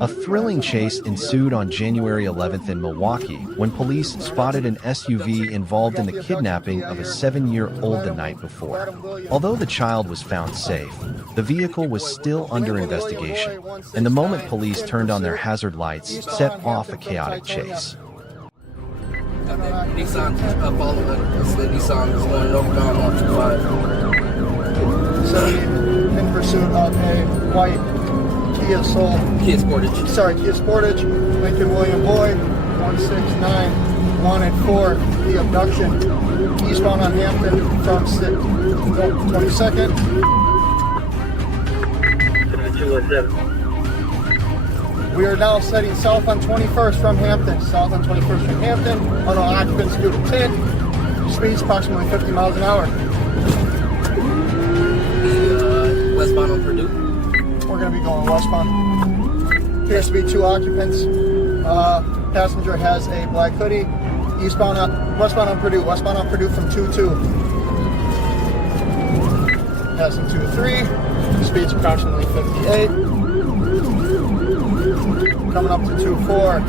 A thrilling chase ensued on January 11th in Milwaukee when police spotted an SUV involved in the kidnapping of a 7-year-old the night before. Although the child was found safe, the vehicle was still under investigation, and the moment police turned on their hazard lights, set off a chaotic chase. Nissan following us. The Nissan is going northbound on 25. So in pursuit of a white Kia Soul. Kia Sportage. Sorry, Kia Sportage. Lincoln William Boyd, 169, wanted for the abduction. Eastbound on Hampton from 22nd. 217. We are now setting south on 21st from Hampton. South on 21st from Hampton. Unknown occupants due to tint. Speeds approximately 50 miles an hour. Westbound on Purdue. We're going to be going westbound. Appears to be 2 occupants. Passenger has a black hoodie. Westbound on Purdue. Westbound on Purdue from 22. Passing 23. Speeds approximately 58. Coming up to 24.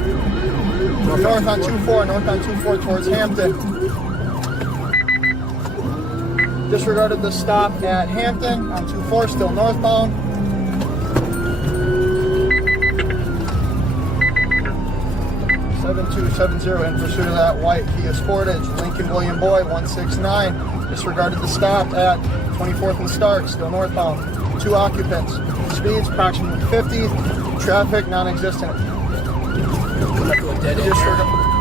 North on 24. North on 24 towards Hampton. Disregarded the stop at Hampton on 24, still northbound. (7270) in pursuit of that white Kia Sportage. Lincoln William Boyd, 169. Disregarded the stop at 24th and Stark, still northbound. 2 occupants. Speeds approximately 50. Traffic non-existent.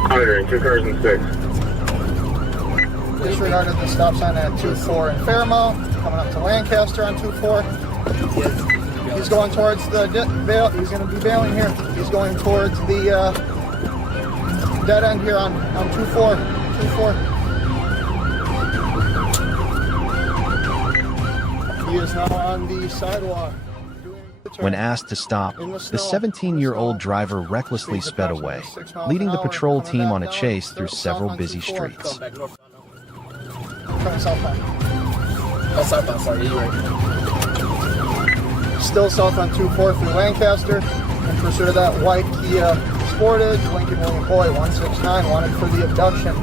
Monitoring, 2 cars and 6. Disregarded the stop sign at 24 in Fairmount. Coming up to Lancaster on 24. He's going towards the bail. He's going to be bailing here. He's going towards the dead end here on 24. 24. He is now on the sidewalk. When asked to stop, the 17-year-old driver recklessly sped away, leading the patrol team on a chase through several busy streets. Coming southbound. Oh, southbound, sorry, you're right. Still south on 24 through Lancaster. In pursuit of that white Kia Sportage. Lincoln William Boyd, 169, wanted for the abduction.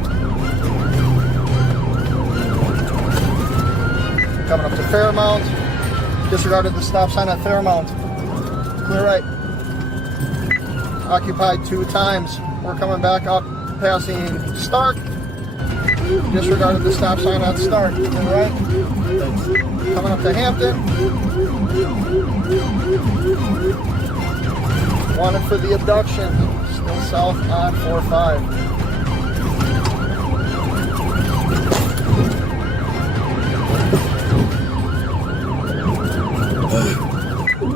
Coming up to Fairmount. Disregarded the stop sign at Fairmount. Clear right. Occupied 2 times. We're coming back up, passing Stark. Disregarded the stop sign at Stark. Clear right. Coming up to Hampton. Wanted for the abduction. Still south on 45.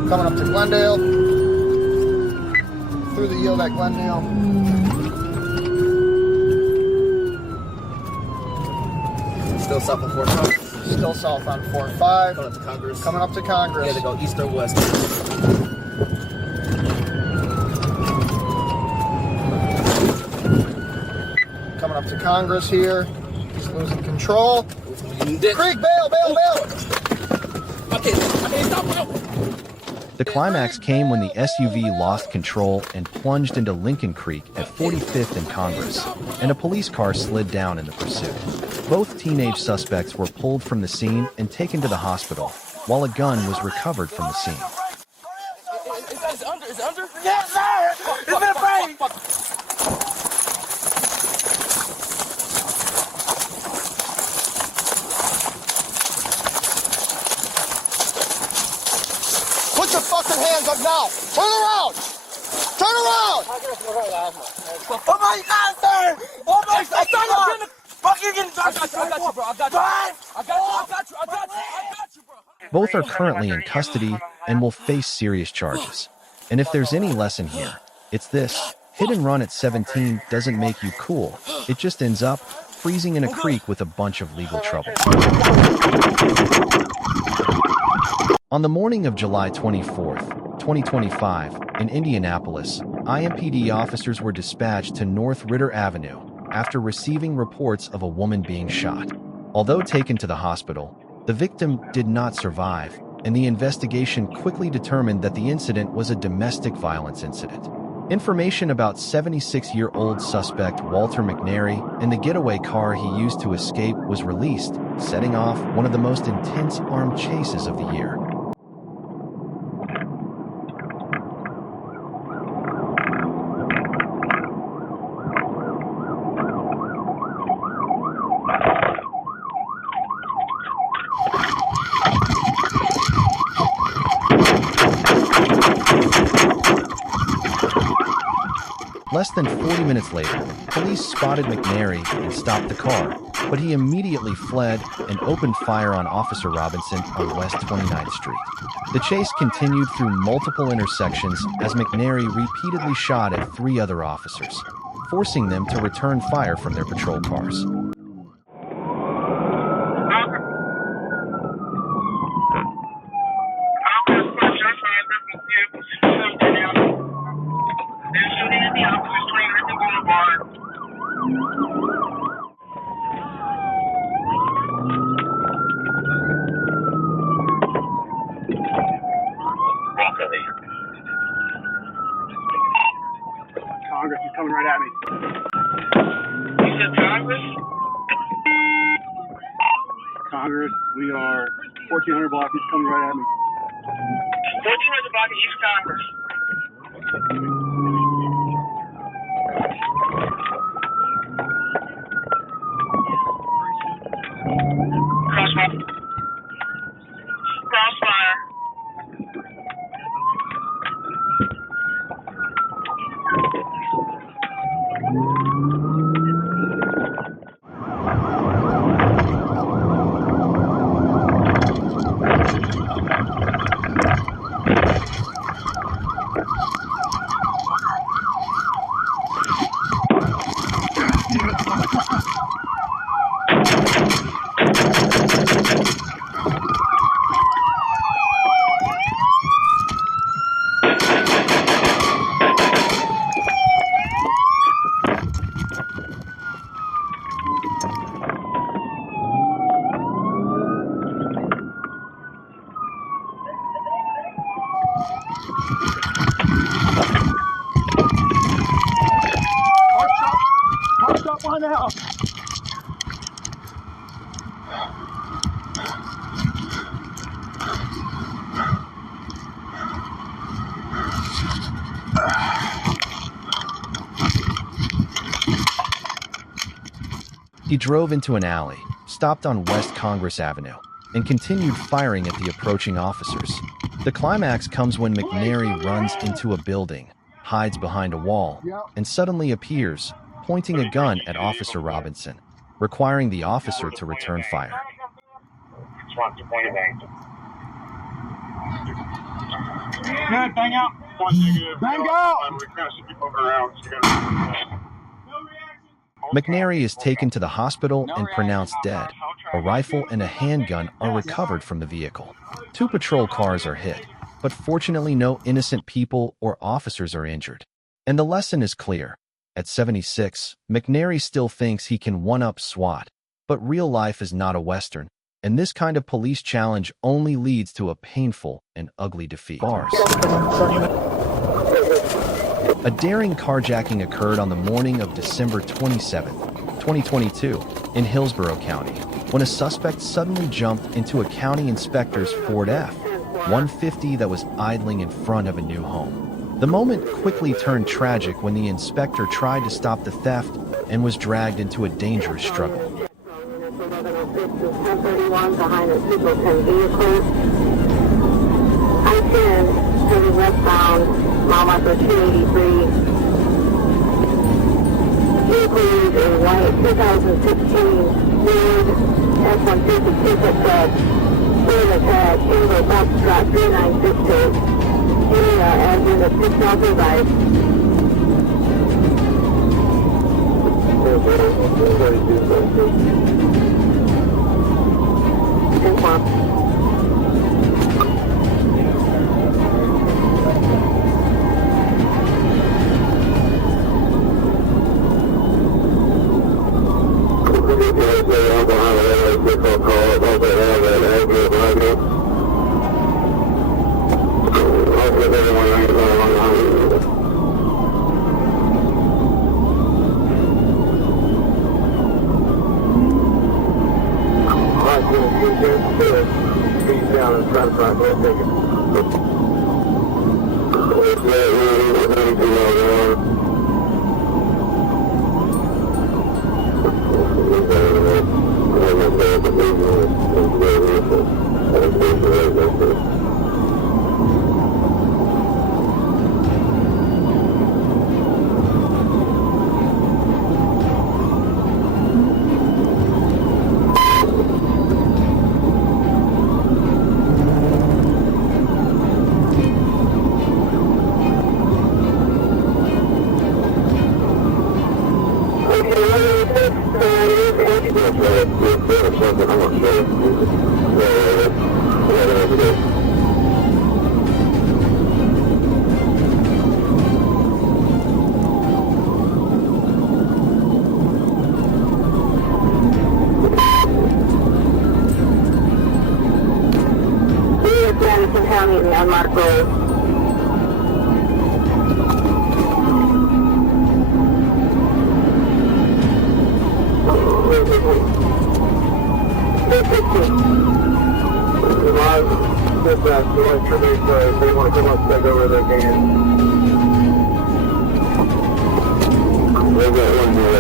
Coming up to Glendale. Through the yield at Glendale. Still south on 45. Still south on 45. Coming up to Congress. Coming up to Congress. Yeah, they go east or west. Coming up to Congress here. He's losing control. Creek, bail, bail, bail! Okay, stop. The climax came when the SUV lost control and plunged into Lincoln Creek at 45th and Congress, and a police car slid down in the pursuit. Both teenage suspects were pulled from the scene and taken to the hospital, while a gun was recovered from the scene. Is it under? Yes, sir! It's been a break! Put your fucking hands up now! Turn around! Turn around! Oh my God, sir! Oh my God! Fuck you getting I got you, bro. I got you, bro. Both are currently in custody and will face serious charges. And if there's any lesson here, it's this: hit and run at 17 doesn't make you cool. It just ends up freezing in a creek with a bunch of legal trouble. On the morning of July 24th, 2025, in Indianapolis, IMPD officers were dispatched to North Ritter Avenue after receiving reports of a woman being shot. Although taken to the hospital, the victim did not survive, and the investigation quickly determined that the incident was a domestic violence incident. Information about 76-year-old suspect Walter McNary and the getaway car he used to escape was released, setting off one of the most intense armed chases of the year. Less than 40 minutes later, police spotted McNary and stopped the car, but he immediately fled and opened fire on Officer Robinson on West 29th Street. The chase continued through multiple intersections as McNary repeatedly shot at 3 other officers, forcing them to return fire from their patrol cars. Congress is coming right at me. You said Congress? Congress, we are 1400 block. He's coming right at me. 1400 block of East Congress. Crossfire. Crossfire. Behind the house. He drove into an alley, stopped on West Congress Avenue, and continued firing at the approaching officers. The climax comes when McNary runs into a building, hides behind a wall, and suddenly appears, pointing a gun at Officer Robinson, requiring the officer to return fire. Good, bang out. Bang out! McNary is taken to the hospital and pronounced dead. A rifle and a handgun are recovered from the vehicle. 2 patrol cars are hit, but fortunately no innocent people or officers are injured. And the lesson is clear. At 76, McNary still thinks he can one-up SWAT, but real life is not a Western, and this kind of police challenge only leads to a painful and ugly defeat. Bars. A daring carjacking occurred on the morning of December 27, 2022, in Hillsborough County, when a suspect suddenly jumped into a county inspector's Ford F-150 that was idling in front of a new home. The moment quickly turned tragic when the inspector tried to stop the theft and was dragged into a dangerous struggle. 1031 behind the 210 vehicle. I-10 heading westbound, mile marker 283. Vehicle is a white 2016 Ford F-150 pickup truck. Ford attached, Ingo Foxtrot 3962. As in the 6 authorized. Madison County in the unmarked road. If they want to come up, take over, they can. They've got one more.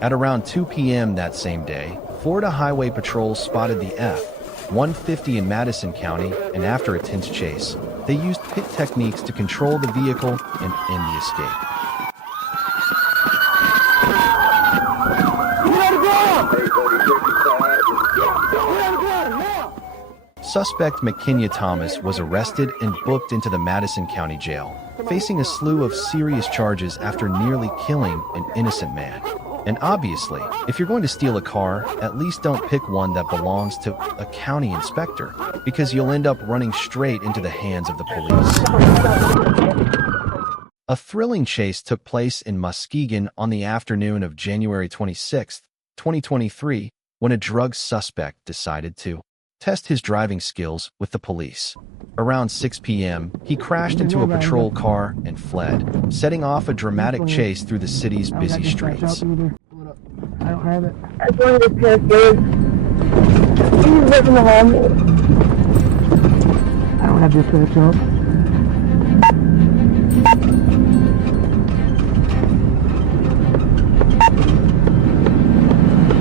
At around 2 p.m. that same day, Florida Highway Patrol spotted the F-150 in Madison County, and after a tense chase, they used pit techniques to control the vehicle and end the escape. Suspect McKenya Thomas was arrested and booked into the Madison County Jail, facing a slew of serious charges after nearly killing an innocent man. And obviously, if you're going to steal a car, at least don't pick one that belongs to a county inspector, because you'll end up running straight into the hands of the police. A thrilling chase took place in Muskegon on the afternoon of January 26, 2023, when a drug suspect decided to test his driving skills with the police. Around 6 p.m., he crashed into a patrol car and fled, setting off a dramatic chase through the city's busy streets. I don't have it. I just wanted to test yours. Can you live in the home? I don't have this patch up.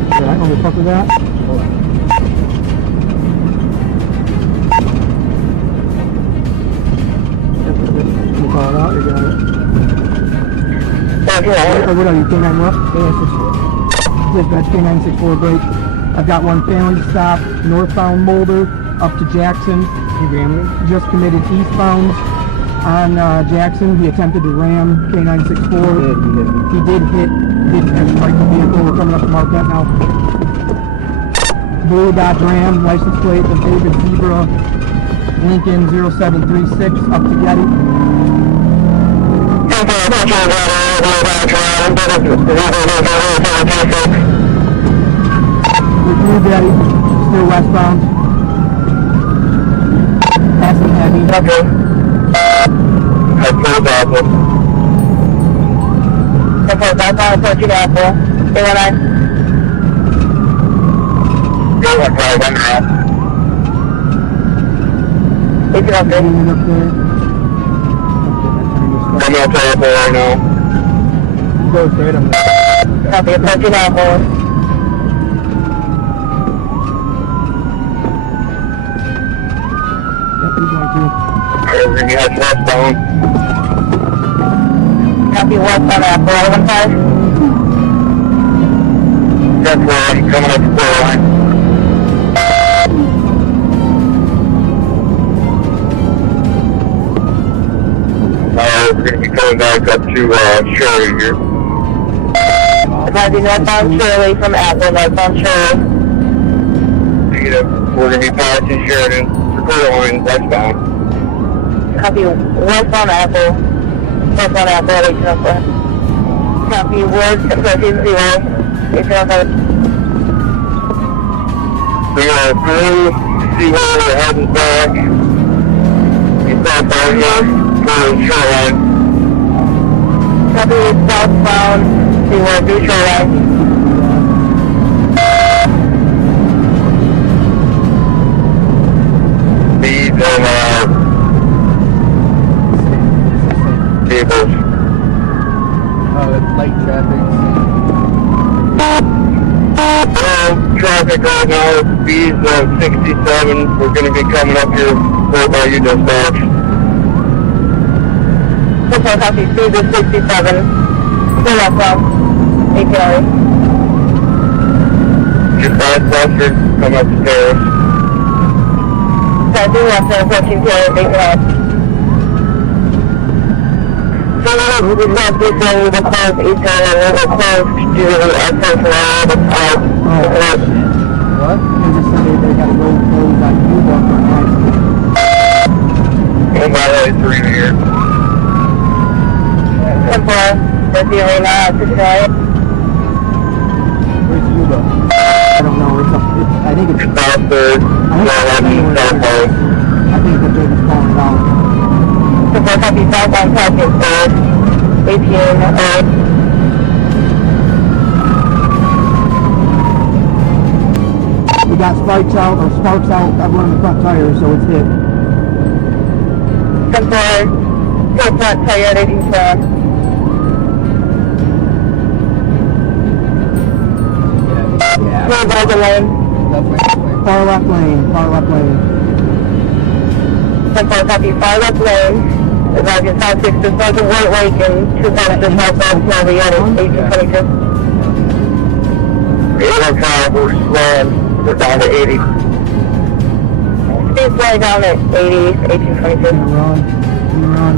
Yeah, I know the fuck with that. You call it out, you got it. What are you, K9 what? Dispatch K964 break. I've got one family stop, northbound Mulder, up to Jackson. Just committed eastbound on Jackson. He attempted to ram K964. He did strike the vehicle. We're coming up to Marquette now. Blue Dodge Ram, license plate of David Zebra, Lincoln 0736, up to Getty. With Blue Getty, still westbound. Passing heavy. Okay. I pulled off it. Okay, that's all I put you down for. Stay on line. Go on, drive on now. Take it up there. Up there. I'm not terrible right now. Go straight up there. Copy, put you down for. Yep, he's going to. Alright, we're gonna head westbound. Copy westbound at 415. That's where I'm coming up the 4 line. We're going to be going back up to Shirley here. Driving northbound Shirley from Apple, northbound Shirley. Negative. We're going to be passing Sheridan. Recorder line, westbound. Copy westbound Apple. Westbound Apple, 1804. Copy Woods, approaching 0. 1805. We are through, see where we're heading back. It's not down here, going shoreline. Copy southbound, see where through shoreline. Speeds and vehicles. Light traffic. Traffic right now, speeds of 67. We're going to be coming up here right by you dispatch. Central copy, speed is 67. Still westbound, 1808. Just past Buster, come up the stairs. Copy westbound, approaching 1808. So we did not do so, we will close 1808 and we will close due to the absence of What? They just said they got to go close on U-Walk for an accident. On my way through here. Temple, there's the arena, 69. Where's U-Walk? I don't know. I think it's... South third, south home. I think that they're just calling it out. Temple copy southbound parking third, 1808. We got sparks out of one of the front tires, so it's hit. Temple, full front tire, 1812. Yeah. No bother lane. Far left lane. Temple copy far left lane. The Roger South 6 to Sergeant White Lake and 2 passes southbound Snowy Unit, 1822. We're slowing. We're down to 80. Speed slowing down at 80, 1822. Run.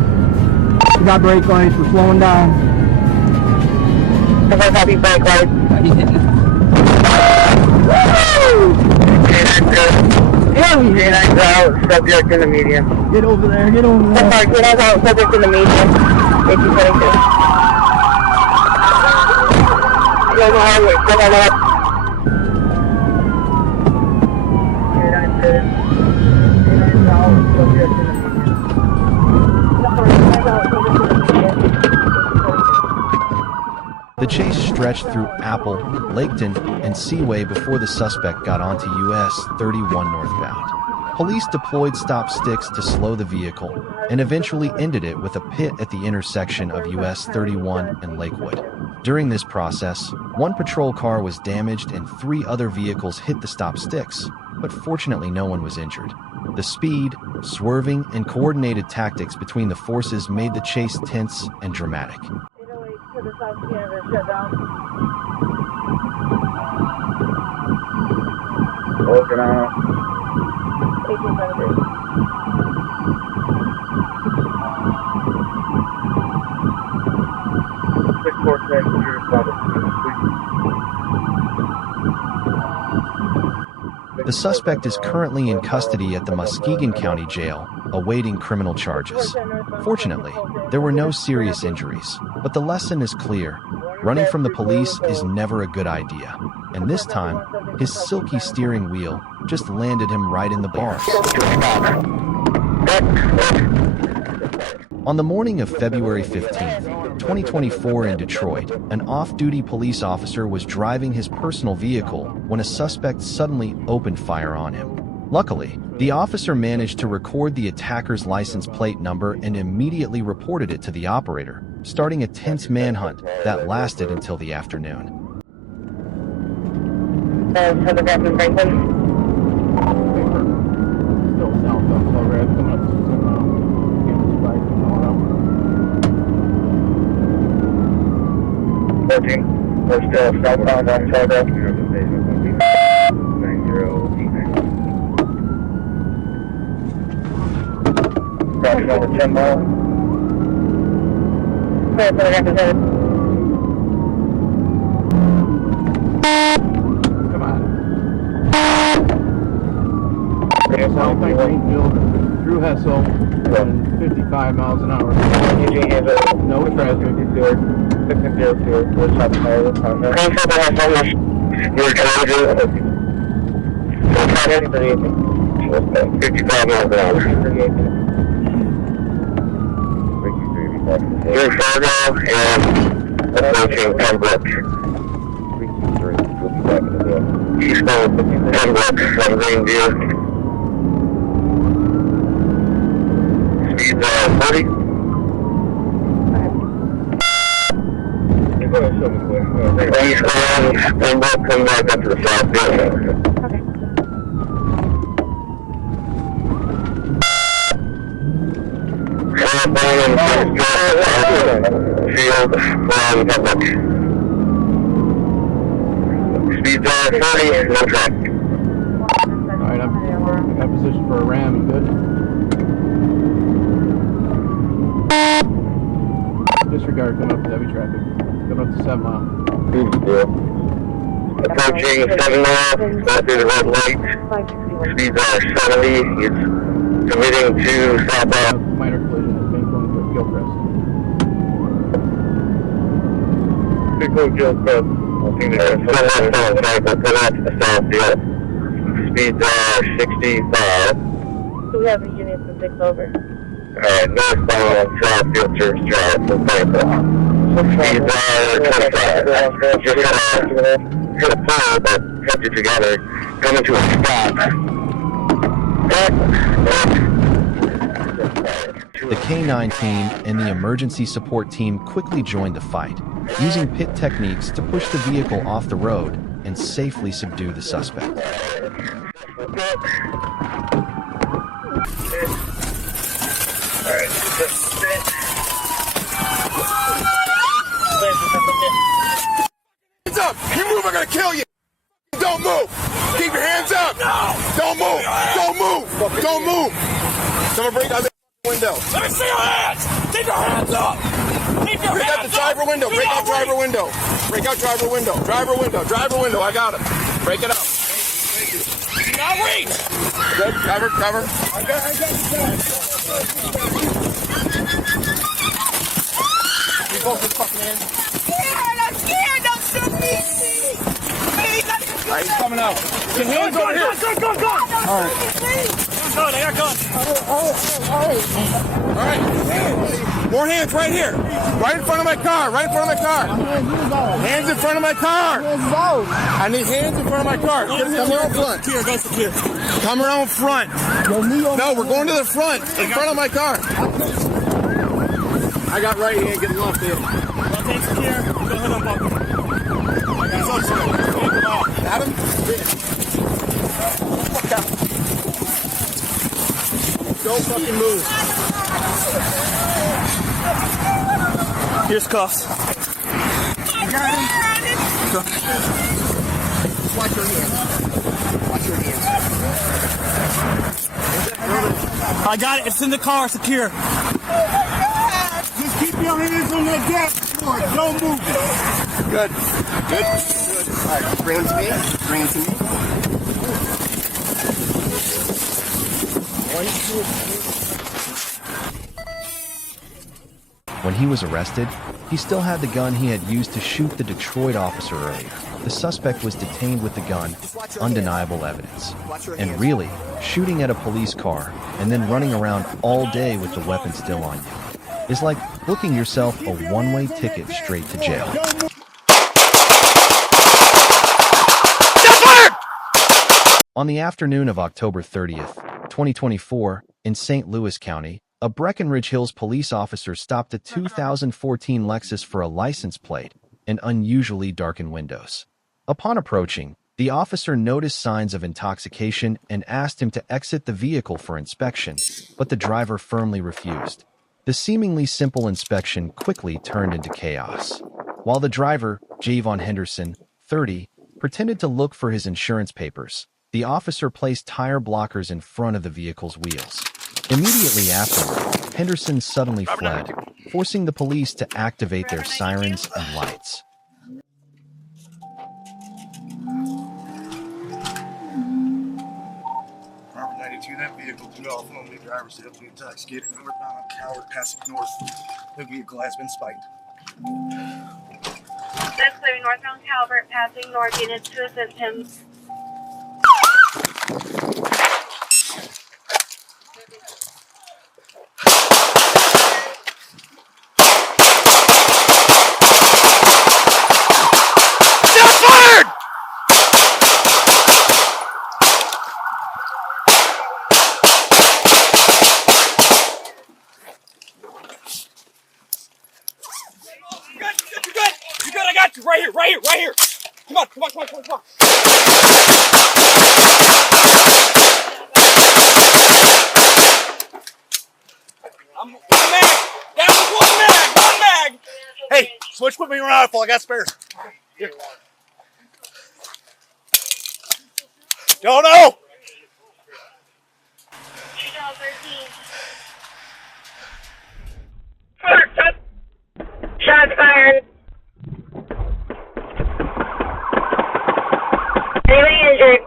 We got brake lights. We're slowing down. Temple copy brake lights. K9's out, subject in the median. Get over there. Temple K9's out, subject in the median, 1822. Go on the highway, go on up. The chase stretched through Apple, Laketon, and Seaway before the suspect got onto US 31 northbound. Police deployed stop sticks to slow the vehicle and eventually ended it with a pit at the intersection of US 31 and Lakewood. During this process, one patrol car was damaged and 3 other vehicles hit the stop sticks, but fortunately no one was injured. The speed, swerving, and coordinated tactics between the forces made the chase tense and dramatic. To the South Canada shutdown. Looking out. 1823. The suspect is currently in custody at the Muskegon County Jail, awaiting criminal charges. Fortunately, there were no serious injuries, but the lesson is clear. Running from the police is never a good idea. And this time, his silky steering wheel just landed him right in the bars. On the morning of February 15th, 2024 in Detroit, an off-duty police officer was driving his personal vehicle when a suspect suddenly opened fire on him. Luckily, the officer managed to record the attacker's license plate number and immediately reported it to the operator, starting a tense manhunt that lasted until the afternoon. Photograph of Franklin. Still south of Colorado, coming up to We're still southbound on Telegraph. Crossing over 10 miles. Photograph of Southside Greenfield, through Hessel, and 55 miles an hour. No traffic. You're driving. 55 miles an hour. You're in Fargo and approaching Pembroke. Eastbound Pembroke from Greenview. Speed 40. Eastbound Pembroke, come back up to the south field. Field from Pembroke. Speeds are 40, no traffic. Alright, I'm got position for a ram, you good? Disregard coming up to heavy traffic. Coming up to 7 mile. Approaching 7 mile, going through the red light. Speeds are 70. He's committing to southbound. Minor collision at Big Gilchrist. Gilchrist. Southbound cycle, come out to the south field. Speeds are 65. Do we have a unit for 6 over? Alright, northbound south field service drive for Pembroke. Speeds are 25. Just hit a pole, but kept it together. Coming to a stop. The K-9 team and the emergency support team quickly joined the fight, using pit techniques to push the vehicle off the road and safely subdue the suspect. Hands up! You move, I'm gonna kill you! Don't move! Keep your hands up! No! Don't move! Don't move! Don't move! Someone break out the window. Let me see your hands! Keep your hands up! Keep your break out the driver window! Break out driver window! Break out driver window! Driver window! Driver window! I got him! Break it up! Thank you. Now reach! Good. Cover, cover. I got you both his fucking hands. I'm scared! Don't shoot me! All right, he's coming out. Get hands over here. Go. All right. Go, there it goes. All right. More hands right here. Right in front of my car. Right in front of my car. Hands in front of my car. I need hands in front of my car. Come around front. Come around front. No, we're going to the front. In front of my car. I got right here. Get left here. Thanks, Secure. Go ahead and bump. Got him? Fuck out. Don't fucking move. Here's cuffs. I got him. Go. Watch your hands. Watch your hands. I got it. It's in the car. Secure. Just keep your hands on that dashboard. Don't move it. Good. All right, bring him to me. Bring him to me. When he was arrested, he still had the gun he had used to shoot the Detroit officer earlier. The suspect was detained with the gun, undeniable evidence. And really, shooting at a police car and then running around all day with the weapon still on you is like booking yourself a one-way ticket straight to jail. On the afternoon of October 30th, 2024, in St. Louis County, a Breckenridge Hills police officer stopped a 2014 Lexus for a license plate and unusually darkened windows. Upon approaching, the officer noticed signs of intoxication and asked him to exit the vehicle for inspection, but the driver firmly refused. The seemingly simple inspection quickly turned into chaos. While the driver, Javon Henderson, 30, pretended to look for his insurance papers, the officer placed tire blockers in front of the vehicle's wheels. Immediately afterward, Henderson suddenly fled, forcing the police to activate their sirens and lights. Robert 92, that vehicle threw off on the driver's seat, intoxicated, northbound on Coward, passing north. The vehicle has been spiked. That's clearing northbound Calvert, passing north, units to assist him. You good, I got you. Right here. Come on. I'm one mag. Down with one mag. Hey, switch with me around if I got spares. Here. Don't know. 13. Shots fired. Anybody injured?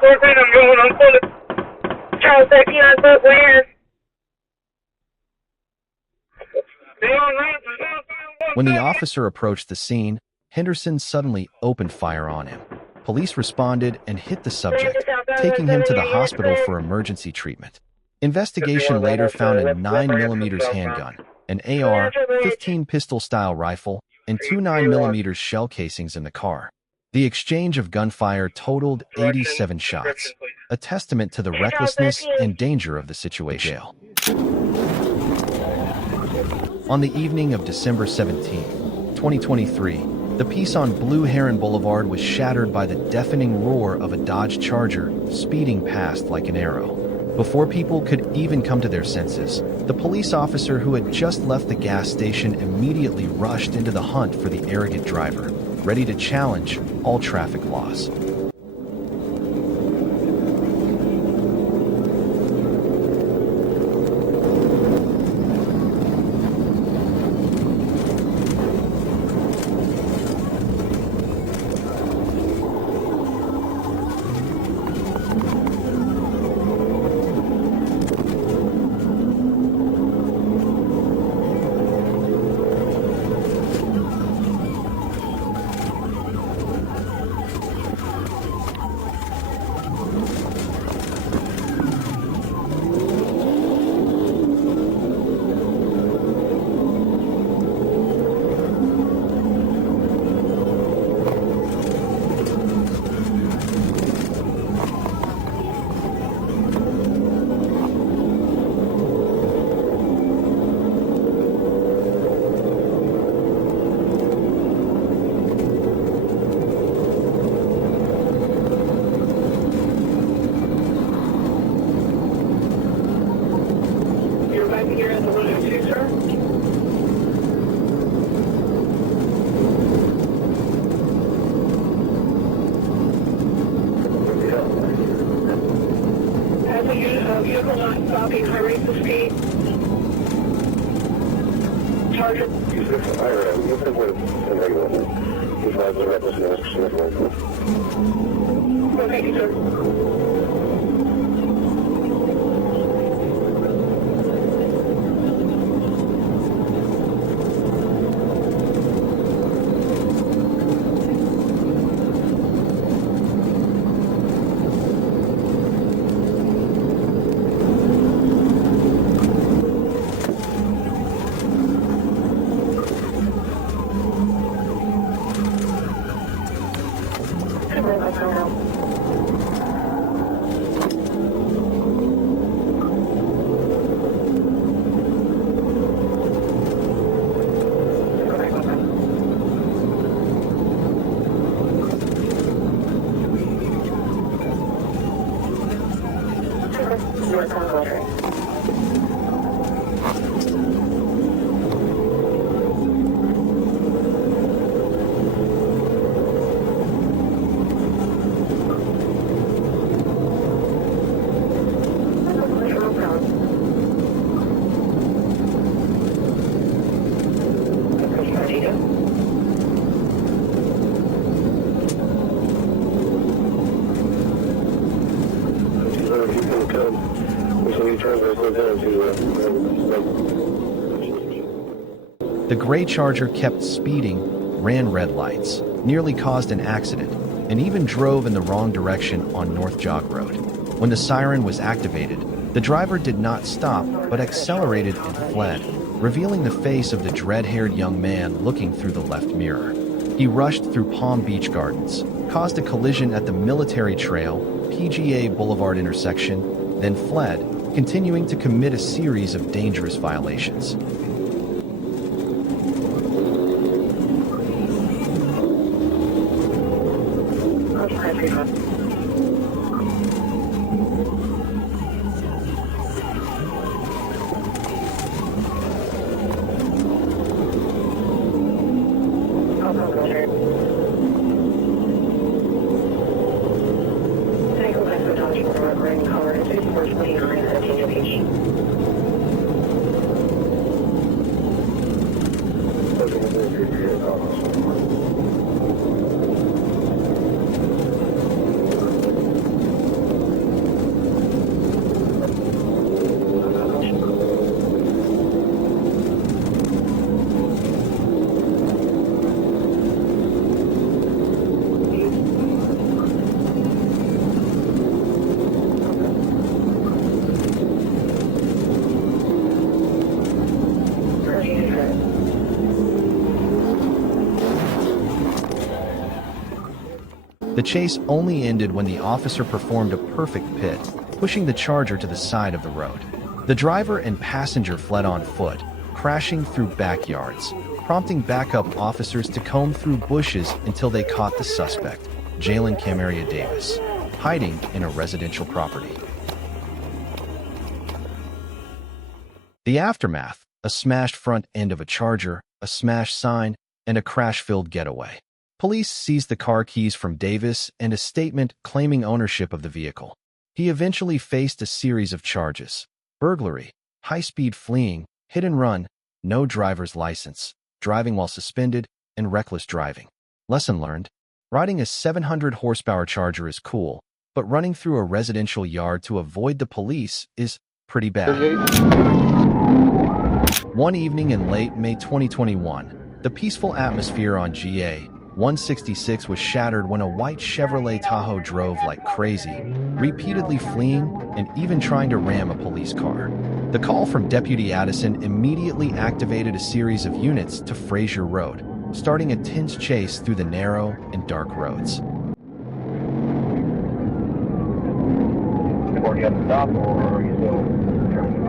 14, I'm rolling on foot. Charles 13 on foot, where? When the officer approached the scene, Henderson suddenly opened fire on him. Police responded and hit the subject, taking him to the hospital for emergency treatment. Investigation later found a 9mm handgun, an AR-15 pistol-style rifle, and 2 9mm shell casings in the car. The exchange of gunfire totaled 87 shots, a testament to the recklessness and danger of the situation. On the evening of December 17, 2023, the peace on Blue Heron Boulevard was shattered by the deafening roar of a Dodge Charger speeding past like an arrow. Before people could even come to their senses, the police officer who had just left the gas station immediately rushed into the hunt for the arrogant driver, ready to challenge all traffic laws. Vehicle not stopping, high rates of speed. Charger. Well, thank you, sir. The gray Charger kept speeding, ran red lights, nearly caused an accident, and even drove in the wrong direction on North Jog Road. When the siren was activated, the driver did not stop but accelerated and fled, revealing the face of the dread-haired young man looking through the left mirror. He rushed through Palm Beach Gardens, caused a collision at the Military Trail, PGA Boulevard intersection, then fled, continuing to commit a series of dangerous violations. The chase only ended when the officer performed a perfect pit, pushing the Charger to the side of the road. The driver and passenger fled on foot, crashing through backyards, prompting backup officers to comb through bushes until they caught the suspect, Jalen Camaria Davis, hiding in a residential property. The aftermath: a smashed front end of a Charger, a smashed sign, and a crash-filled getaway. Police seized the car keys from Davis and a statement claiming ownership of the vehicle. He eventually faced a series of charges: burglary, high-speed fleeing, hit and run, no driver's license, driving while suspended, and reckless driving. Lesson learned: riding a 700-horsepower Charger is cool, but running through a residential yard to avoid the police is pretty bad. One evening in late May 2021, the peaceful atmosphere on GA 166 was shattered when a white Chevrolet Tahoe drove like crazy, repeatedly fleeing and even trying to ram a police car. The call from Deputy Addison immediately activated a series of units to Frazier Road, starting a tense chase through the narrow and dark roads. Or you have to stop, or are you still turning?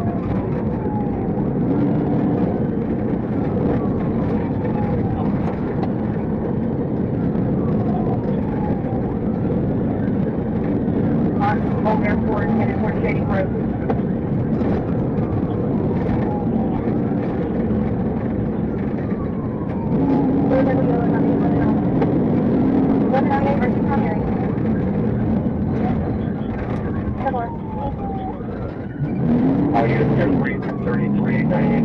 Home Airport, headed towards Shady Brook. Are you at 33, 98?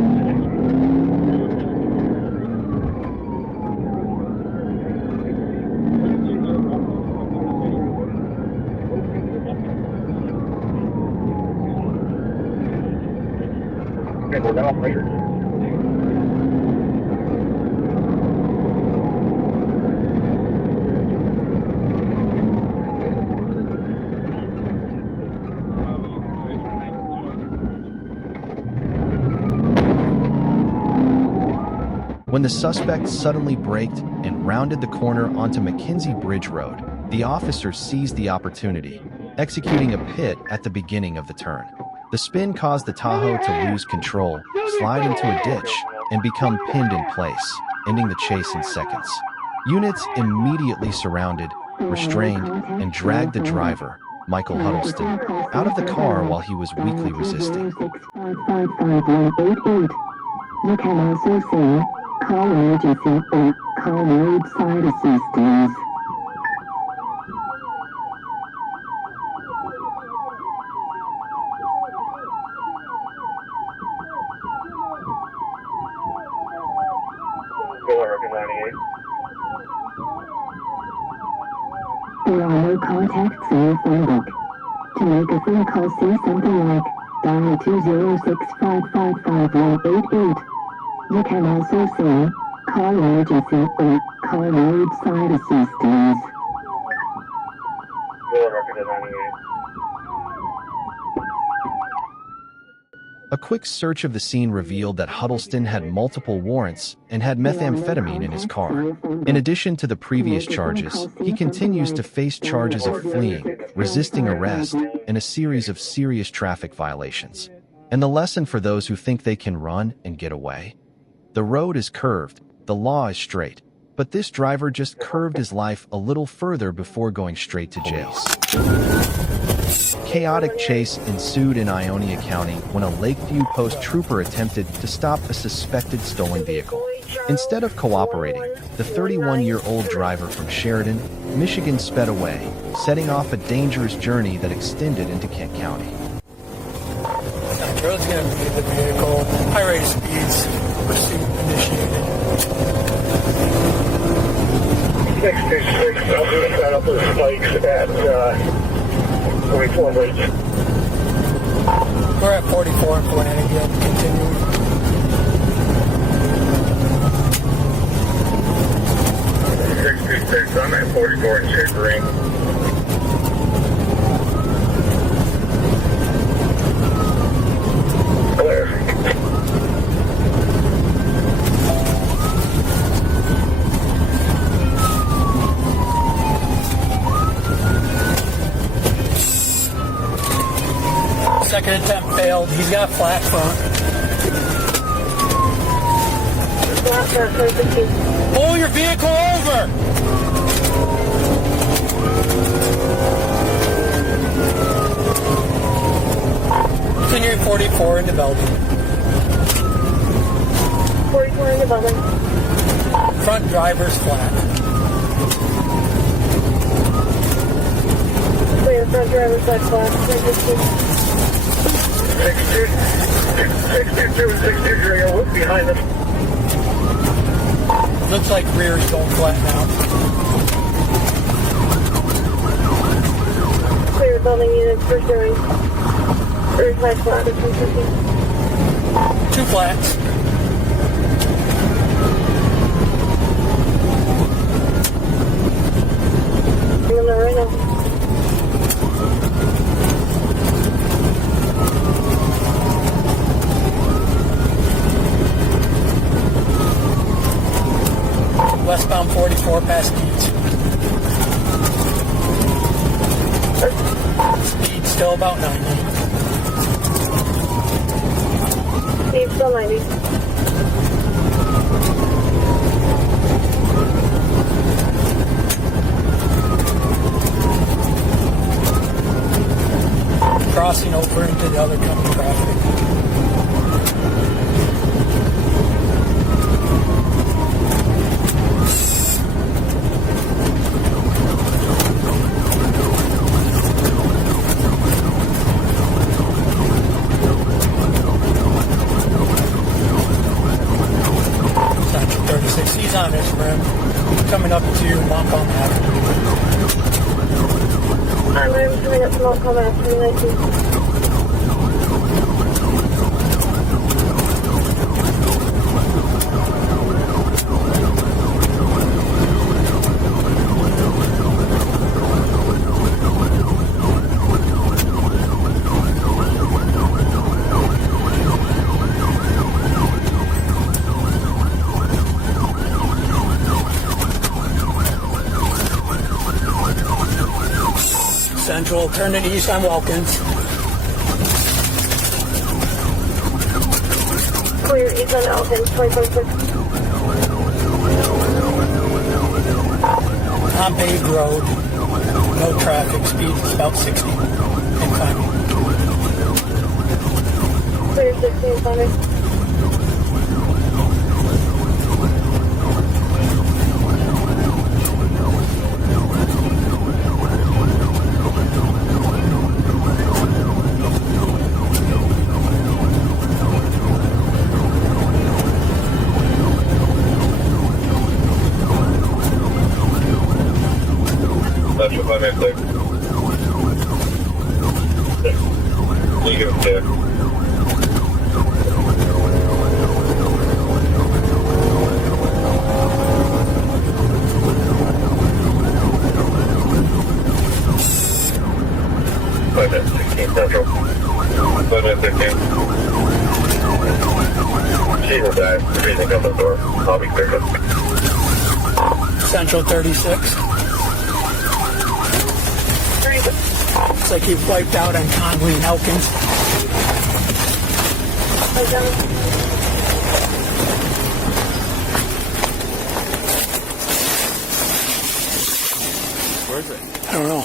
Okay, we're down later. When the suspect suddenly braked and rounded the corner onto McKenzie Bridge Road, the officer seized the opportunity, executing a pit at the beginning of the turn. The spin caused the Tahoe to lose control, slide into a ditch, and become pinned in place, ending the chase in seconds. Units immediately surrounded, restrained, and dragged the driver, Michael Huddleston, out of the car while he was weakly resisting. You can also say, call emergency or call roadside assistance. There are no contacts in your phone book. To make a phone call, say something like, dial 206-555-188. You can also say, call emergency or call roadside assistance. A quick search of the scene revealed that Huddleston had multiple warrants and had methamphetamine in his car. In addition to the previous charges, he continues to face charges of fleeing, resisting arrest, and a series of serious traffic violations. And the lesson for those who think they can run and get away? The road is curved, the law is straight, but this driver just curved his life a little further before going straight to jail. Chaotic chase ensued in Ionia County when a Lakeview Post trooper attempted to stop a suspected stolen vehicle. Instead of cooperating, the 31-year-old driver from Sheridan, Michigan sped away, setting off a dangerous journey that extended into Kent County. Road's going to be the vehicle. High rate of speeds. Pursuit initiated. 626, I'll do a setup of the spikes at 44 rates. We're at 44 and Flanagan. Continue. I'm at 44 in Chickering. Clear. Second attempt failed. He's got a flat front. Pull your vehicle over! Continuing 44 into Belgium. 44 in the building. Front driver's flat. Clear, front driver's side flat. 622 and 623 are look behind us. Looks like rear is going flat now. Clear, building units for showing. Rear side flat. 2 flats. Doing that right now. Westbound 44 past Keats. Speed still about 90. Speed still 90. Crossing over into the other company traffic. He's on this rim, coming up to Montcalm Avenue. I'm coming up to Montcalm Avenue, 19. Central, turning east on Wilkins. Clear, east on Elkins, 2026. On paved road, no traffic, speed is about 60 and climbing. Clear, 60 and climbing. That's what I meant there. You get up there. Put in 15. She will die. Freezing up the door. I'll be cleared up. Central 36. Looks like you've wiped out on Conley and Elkins. Where is it? I don't know.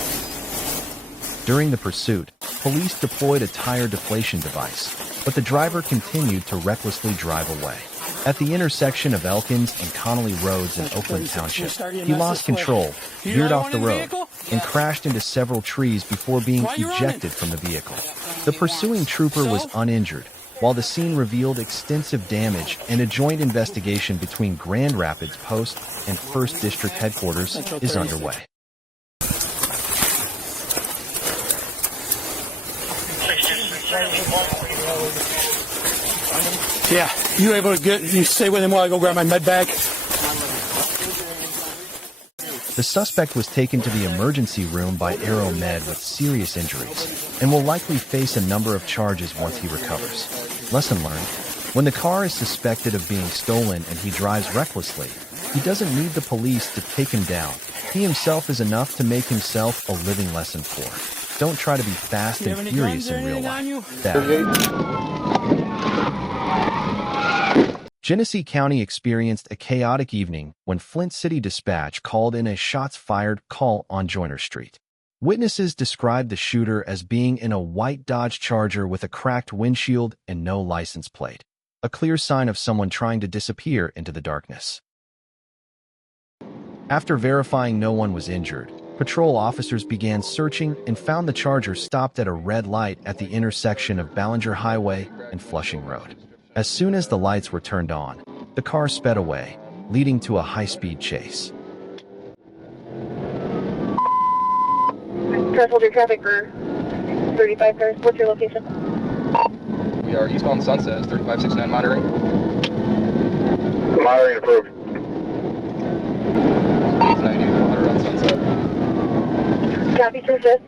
During the pursuit, police deployed a tire deflation device, but the driver continued to recklessly drive away. At the intersection of Elkins and Connolly Roads in Oakland Township, he lost control, veered off the road, and crashed into several trees before being ejected from the vehicle. The pursuing trooper was uninjured, while the scene revealed extensive damage, and a joint investigation between Grand Rapids Post and 1st District Headquarters is underway. Yeah, you able to you stay with him while I go grab my med bag? The suspect was taken to the emergency room by Aero Med with serious injuries and will likely face a number of charges once he recovers. Lesson learned: when the car is suspected of being stolen and he drives recklessly, he doesn't need the police to take him down. He himself is enough to make himself a living lesson for. Don't try to be fast and furious in real life. Genesee County experienced a chaotic evening when Flint City Dispatch called in a shots-fired call on Joyner Street. Witnesses described the shooter as being in a white Dodge Charger with a cracked windshield and no license plate, a clear sign of someone trying to disappear into the darkness. After verifying no one was injured, patrol officers began searching and found the Charger stopped at a red light at the intersection of Ballinger Highway and Flushing Road. As soon as the lights were turned on, the car sped away, leading to a high-speed chase. Hold your traffic for 35 cars. What's your location? We are eastbound Sunset, 3569 monitoring. Monitoring approved. 890 monitor on Sunset. Copy, persist.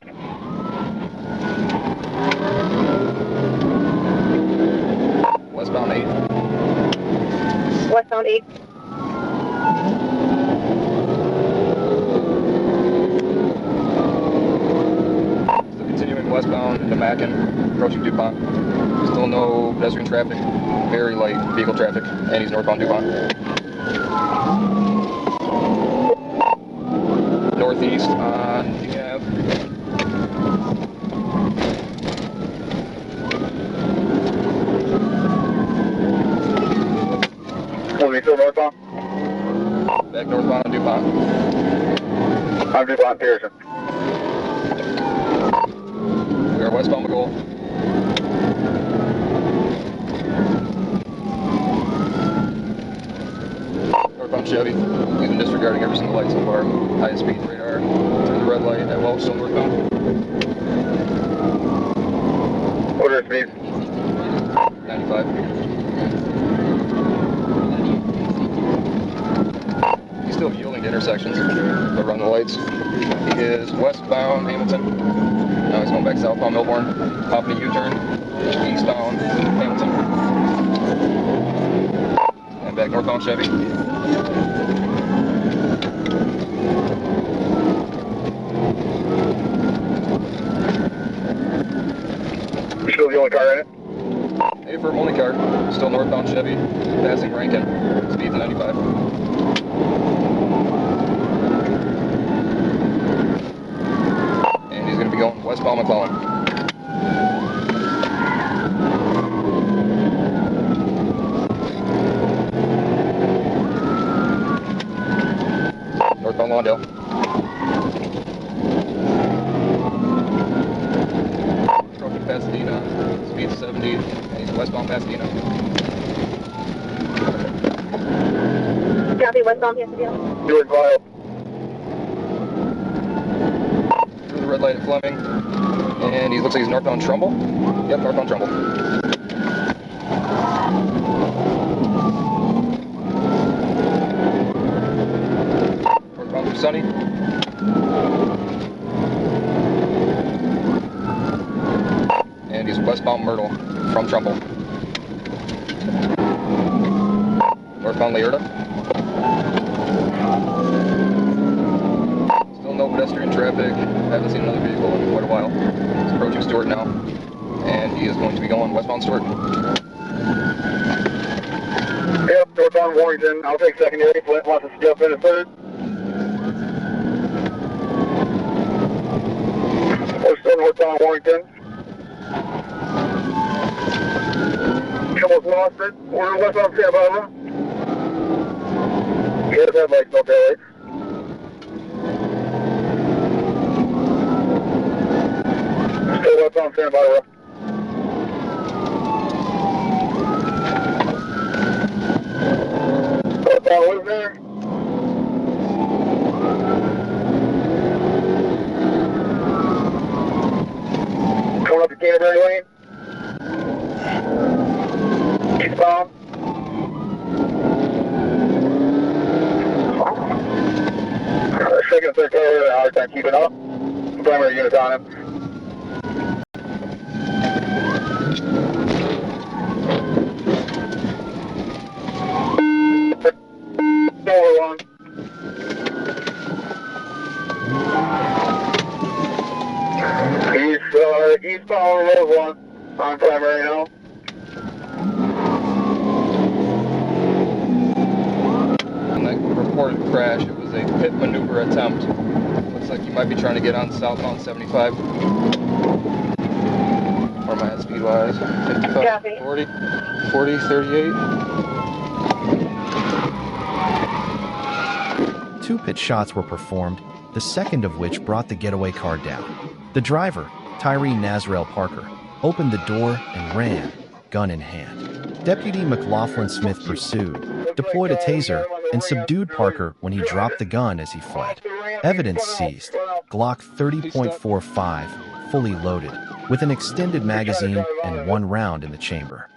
Westbound 8. Westbound 8. Still continuing westbound into Mackin, approaching DuPont. Still no pedestrian traffic, very light vehicle traffic, and he's northbound DuPont. Northeast on D Ave. Still northbound? Back northbound on DuPont. I'm DuPont Pearson. We are westbound McCool. Northbound Chevy. We've been disregarding every single light so far. Highest speed radar. Turn the red light at Welch, still northbound. What are speeds? 95. Still yielding to intersections, but run the lights. He is westbound Hamilton. Now he's going back southbound Melbourne. Popping a U-turn. Eastbound Hamilton. And back northbound Chevy. We're still the only car in it? A-firm only car. Still northbound Chevy. Passing Rankin. Speeds 95. Going westbound McClellan. Northbound Lawndale. Approaching Pasadena. Speed 70. And he's westbound Pasadena. Copy, westbound Pasadena. Doing file. Red light at Fleming, and he looks like he's northbound Trumbull. Yep, northbound Trumbull. Northbound through Sunny. And he's westbound westbound Myrtle from Trumbull. Northbound Leerda. Still no pedestrian traffic. Haven't seen another vehicle in quite a while. He's approaching Stewart now. And he is going to be going westbound Stewart. Yep, northbound Warrington. I'll take secondary. Flint wants to jump in a third. We're still northbound Warrington. Almost lost it. We're westbound Santa Barbara. Get the headlights, no taillights. Still westbound Santa Barbara. Westbound Wisner. Coming up to Canterbury Lane. Eastbound. Second and third car, a hard time keeping up. Primary units on him. Over one. Eastbound road one on primary now. On that reported crash, it was a pit maneuver attempt. Looks like you might be trying to get on southbound 75. Or am I at speed wise? 55, 40, 40, 38. 2 pit shots were performed, the second of which brought the getaway car down. The driver, Tyree Nazrael Parker, opened the door and ran, gun in hand. Deputy McLaughlin Smith pursued, deployed a taser, and subdued Parker when he dropped the gun as he fled. Evidence seized: Glock 30.45, fully loaded, with an extended magazine and 1 round in the chamber.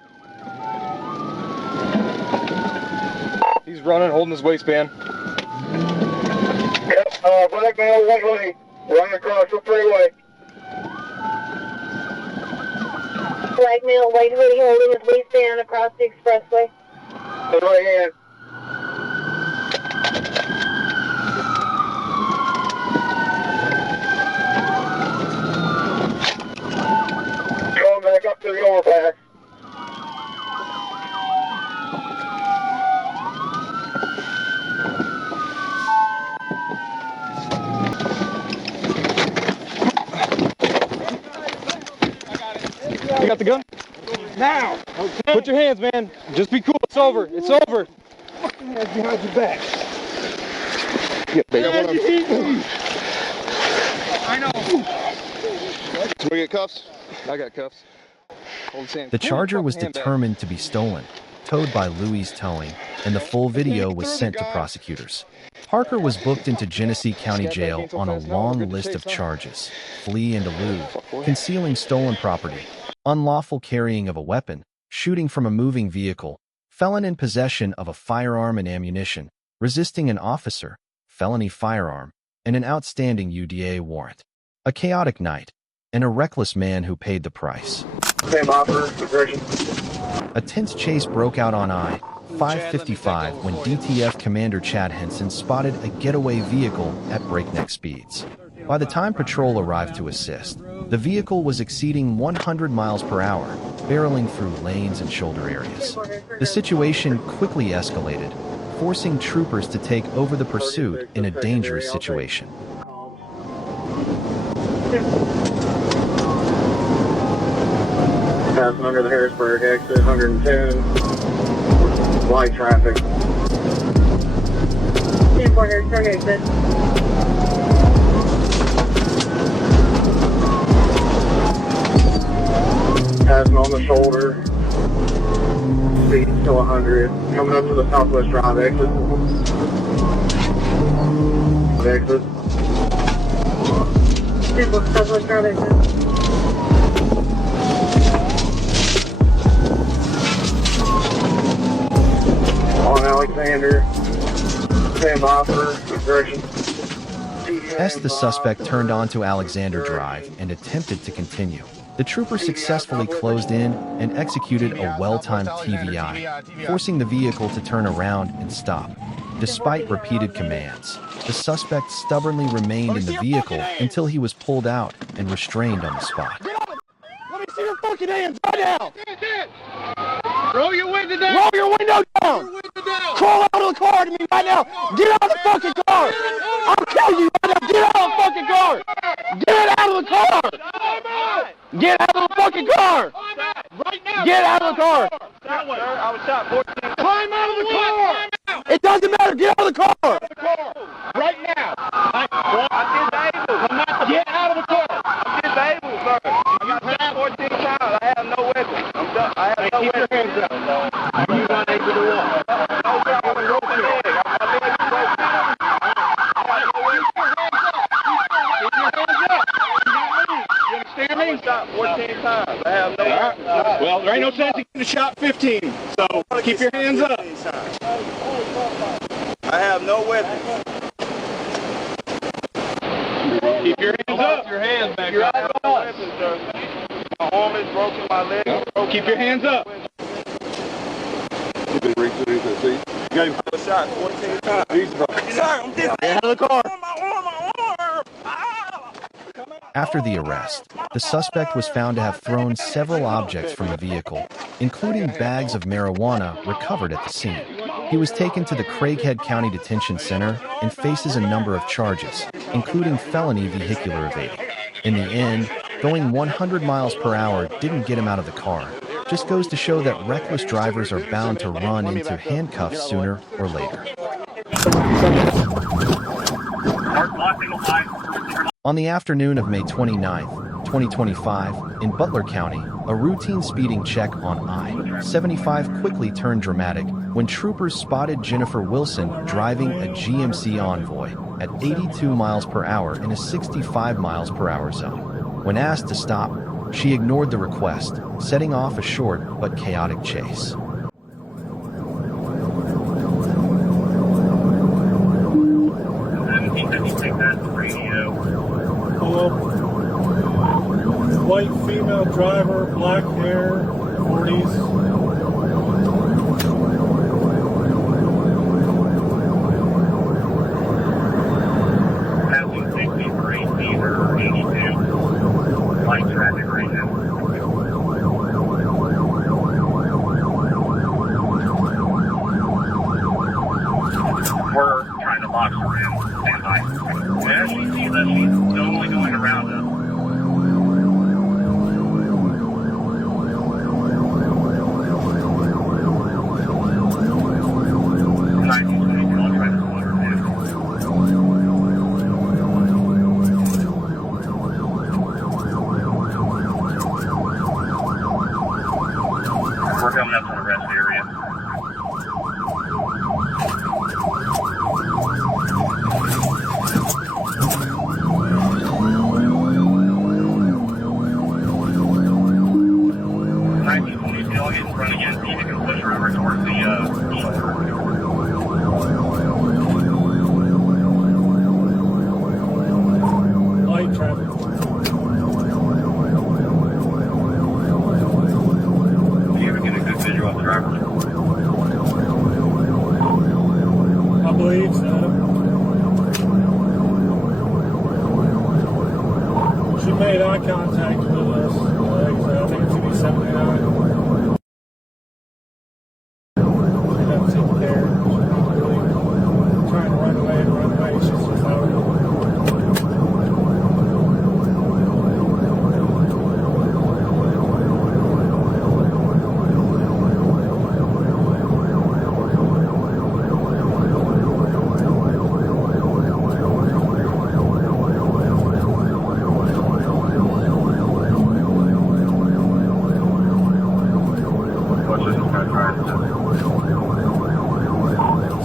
He's running, holding his waistband. Yep, black male, white hoodie, running across the freeway. Black male, white hoodie, holding his waistband across the expressway. The right hand. Going back up to the overpass. You got the gun? Now! Okay. Put your hands, man. Just be cool. It's over. It's over. Fucking hands behind your back. Yeah, baby. I know. Can we get cuffs? I got cuffs. The Charger was determined to be stolen, towed by Louis Towing, and the full video was sent to prosecutors. Parker was booked into Genesee County Jail on a long list of charges: flee and elude, concealing stolen property, unlawful carrying of a weapon, shooting from a moving vehicle, felon in possession of a firearm and ammunition, resisting an officer, felony firearm, and an outstanding UDA warrant. A chaotic night, and a reckless man who paid the price. Same offer, aggression. A tense chase broke out on I-555 when DTF Commander Chad Henson spotted a getaway vehicle at breakneck speeds. By the time patrol arrived to assist, the vehicle was exceeding 100 miles per hour, barreling through lanes and shoulder areas. The situation quickly escalated, forcing troopers to take over the pursuit in a dangerous situation. Passing under the Harrisburg exit, 110. Light traffic. 10-4 Harrisburg exit. Passing on the shoulder. Speed still 100. Coming up to the Southwest Drive exit. Exit. 10-4 Southwest Drive exit. On Alexander. Same offer. Aggression. The suspect turned onto Alexander Drive and attempted to continue. The trooper successfully closed in and executed a well-timed TVI, forcing the vehicle to turn around and stop. Despite repeated commands, the suspect stubbornly remained in the vehicle until he was pulled out and restrained on the spot. Let me see your fucking hands right now. Roll your window down. Roll your window down. Crawl out of the car to me right now. Get out of the fucking car. I'll kill you right now. Get out of the fucking car. Get out of the car. Get out of the fucking car. Get out of the car. I was shot 14. Climb out of the car. It doesn't matter. Get out of the car. Right now. I'm disabled. Get out of the car. I'm disabled, sir. I got shot 14 times. I have no weapon. I'm done. I have no weapon. Keep your hands up. Are you unable to walk? No, sir. I'm a broken leg. My leg is broken. You understand me? I was shot 14 times. I have no weapon. Well, there ain't no sense in getting shot 15. So keep your hands up. I have no weapon. Keep your hands up. Your hands back. You're out of weapon, sir. My arm is broken. My leg is broken. Keep your hands up. You can reach underneath the seat. You got him shot 14 times. He's broken. Sir, I'm disabled. Get out of the car. After the arrest, the suspect was found to have thrown several objects from the vehicle, including bags of marijuana recovered at the scene. He was taken to the Craighead County Detention Center and faces a number of charges, including felony vehicular evading. In the end, going 100 miles per hour didn't get him out of the car. Just goes to show that reckless drivers are bound to run into handcuffs sooner or later. On the afternoon of May 29, 2025, in Butler County, a routine speeding check on I-75 quickly turned dramatic when troopers spotted Jennifer Wilson driving a GMC Envoy at 82 miles per hour in a 65 miles per hour zone. When asked to stop, she ignored the request, setting off a short but chaotic chase. White female driver, black hair, 40s. Passing 63 fever 82. Light traffic right now. We're trying to box her in. Stand by. Yeah, she sees us. She's only going around us. We're coming up to the rest area. I'll get in front again, see if you can push her over towards the shoulder. Light traffic. Do you ever get a good visual of the driver? I believe so. She made eye contact with us. I think it's going to be 79.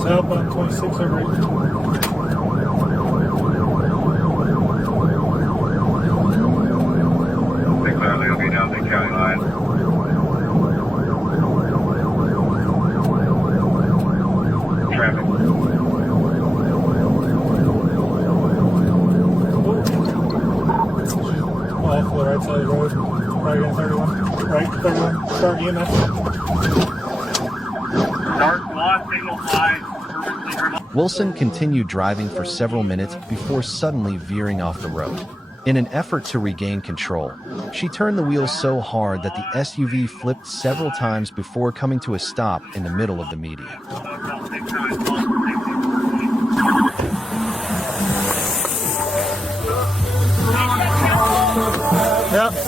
Southbound 26 over 8. Clearly will be down the county line. Traffic. Off the right side of the road. Right at 31. Right, 31. Start EMS. Start squad, signal 5. Wilson continued driving for several minutes before suddenly veering off the road. In an effort to regain control, she turned the wheel so hard that the SUV flipped several times before coming to a stop in the middle of the median.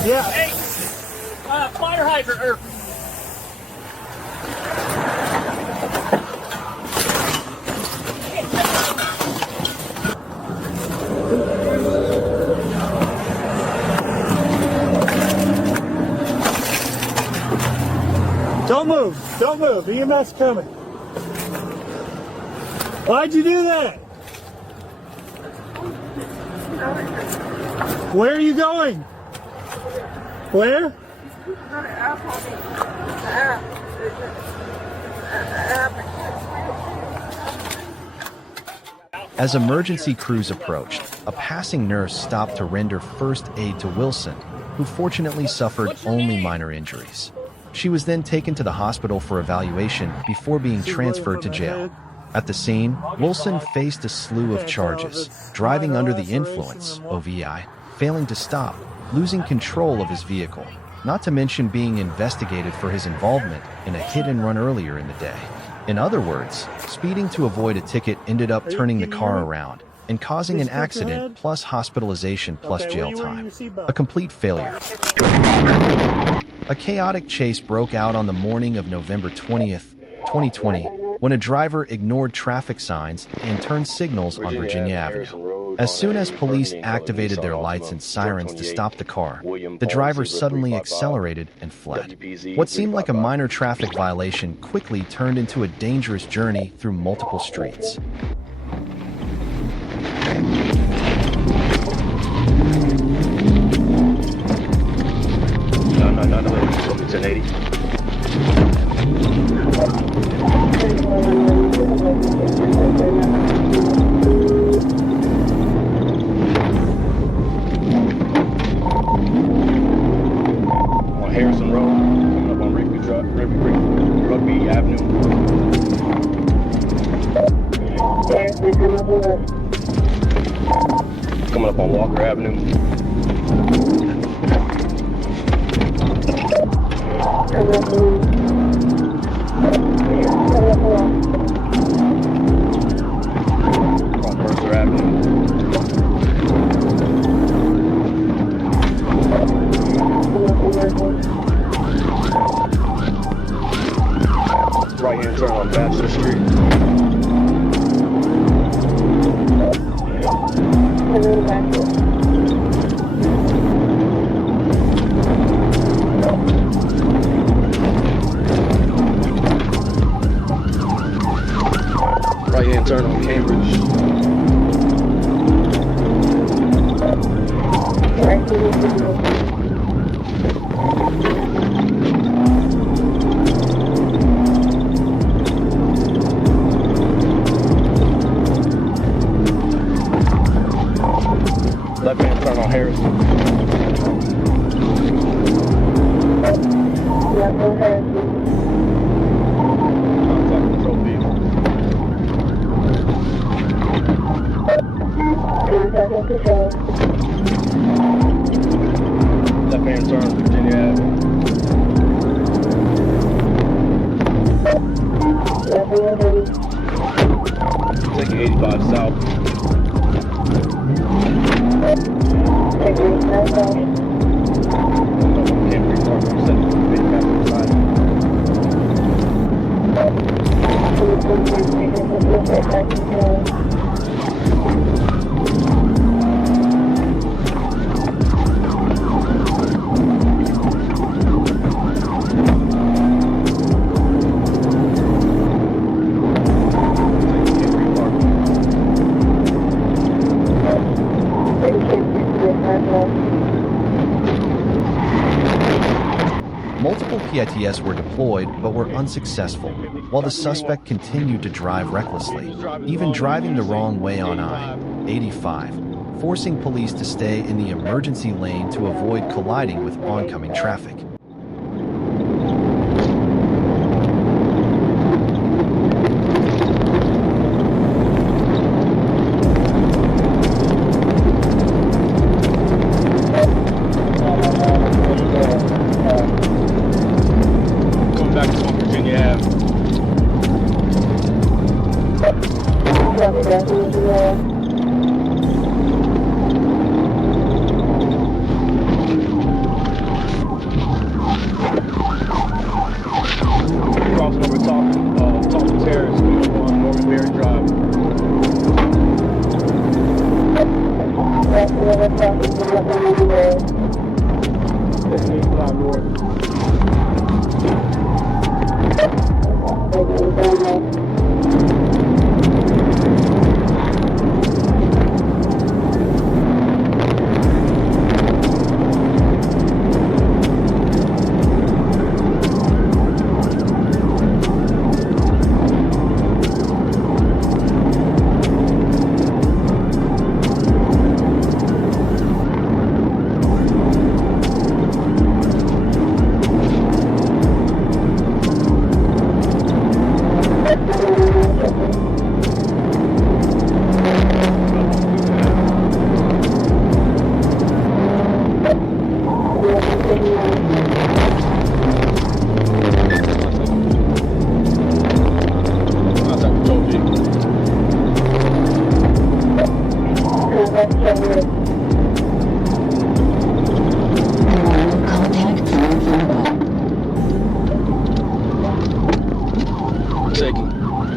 Yeah. Hey, fire hydrant, or Don't move. Don't move. EMS coming. Why'd you do that? Where are you going? Where? As emergency crews approached, a passing nurse stopped to render first aid to Wilson, who fortunately suffered only minor injuries. She was then taken to the hospital for evaluation before being transferred to jail. At the scene, Wilson faced a slew of charges: driving under the influence, OVI, failing to stop, losing control of his vehicle, not to mention being investigated for his involvement in a hit-and-run earlier in the day. In other words, speeding to avoid a ticket ended up turning the car around and causing an accident plus hospitalization plus jail time. A complete failure. A chaotic chase broke out on the morning of November 20th, 2020, when a driver ignored traffic signs and turned signals on Virginia Avenue. As soon as police activated their lights and sirens to stop the car, the driver suddenly accelerated and fled. What seemed like a minor traffic violation quickly turned into a dangerous journey through multiple streets. No, it's an 80. On Harrison Road, coming up on Rugby Avenue. Coming up on Walker Avenue. On Mercer Avenue. Right hand turn on Baxter Street. Right hand turn on Cambridge. Left hand turn on Harrison. Left hand turn, Virginia Avenue. Taking 85 south. Multiple PITS were deployed but were unsuccessful, while the suspect continued to drive recklessly, even driving the wrong way on I-85, forcing police to stay in the emergency lane to avoid colliding with oncoming traffic.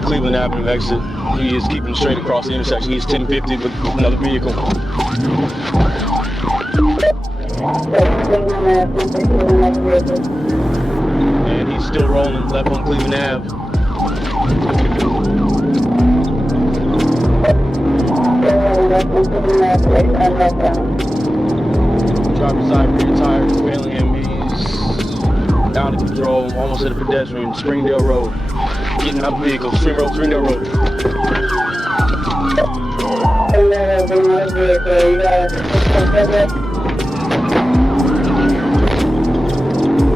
Cleveland Avenue exit. He is keeping straight across the intersection. He's 1050 with another vehicle. And he's still rolling left on Cleveland Ave. Driver's side rear tire is failing him. He's out of control, almost at a pedestrian, Springdale Road. Getting out of the vehicle, Springdale Road.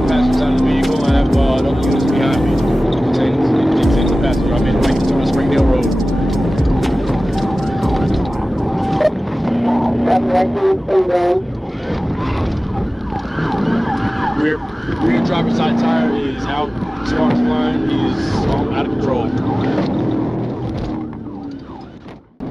Passengers out of the vehicle. I have other units behind me. Containing the passenger. I'm in right into Springdale Road. Rear driver's side tire is out, sparks line is out of control.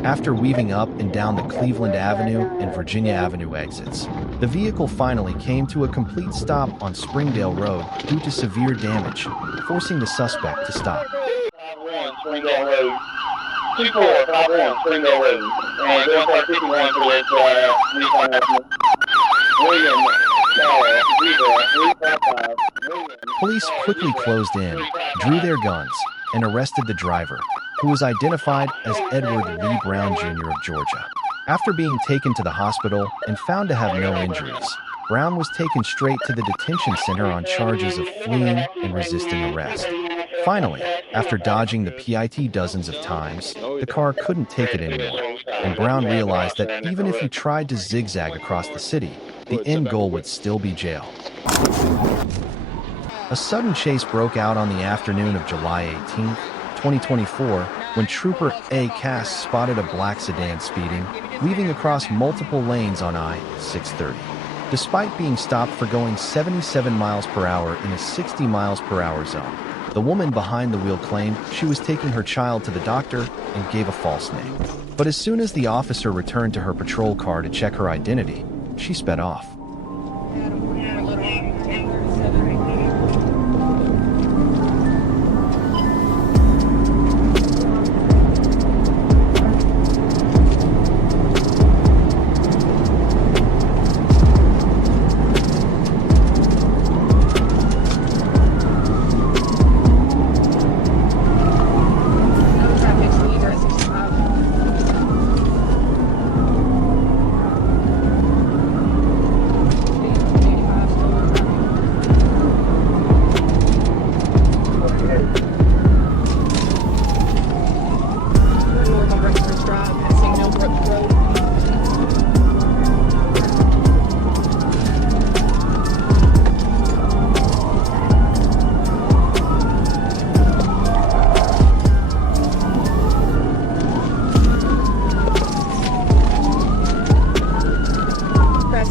After weaving up and down the Cleveland Avenue and Virginia Avenue exits, the vehicle finally came to a complete stop on Springdale Road due to severe damage, forcing the suspect to stop. 51 Springdale Road. 2451 Springdale Road. And going for 51 towards William. Police quickly closed in, drew their guns, and arrested the driver, who was identified as Edward Lee Brown Jr. of Georgia. After being taken to the hospital and found to have no injuries, Brown was taken straight to the detention center on charges of fleeing and resisting arrest. Finally, after dodging the PIT dozens of times, the car couldn't take it anymore, and Brown realized that even if he tried to zigzag across the city, the end goal would still be jail. A sudden chase broke out on the afternoon of July 18, 2024, when Trooper A. Cass spotted a black sedan speeding, weaving across multiple lanes on I-630. Despite being stopped for going 77 miles per hour in a 60 miles per hour zone, the woman behind the wheel claimed she was taking her child to the doctor and gave a false name. But as soon as the officer returned to her patrol car to check her identity, she sped off.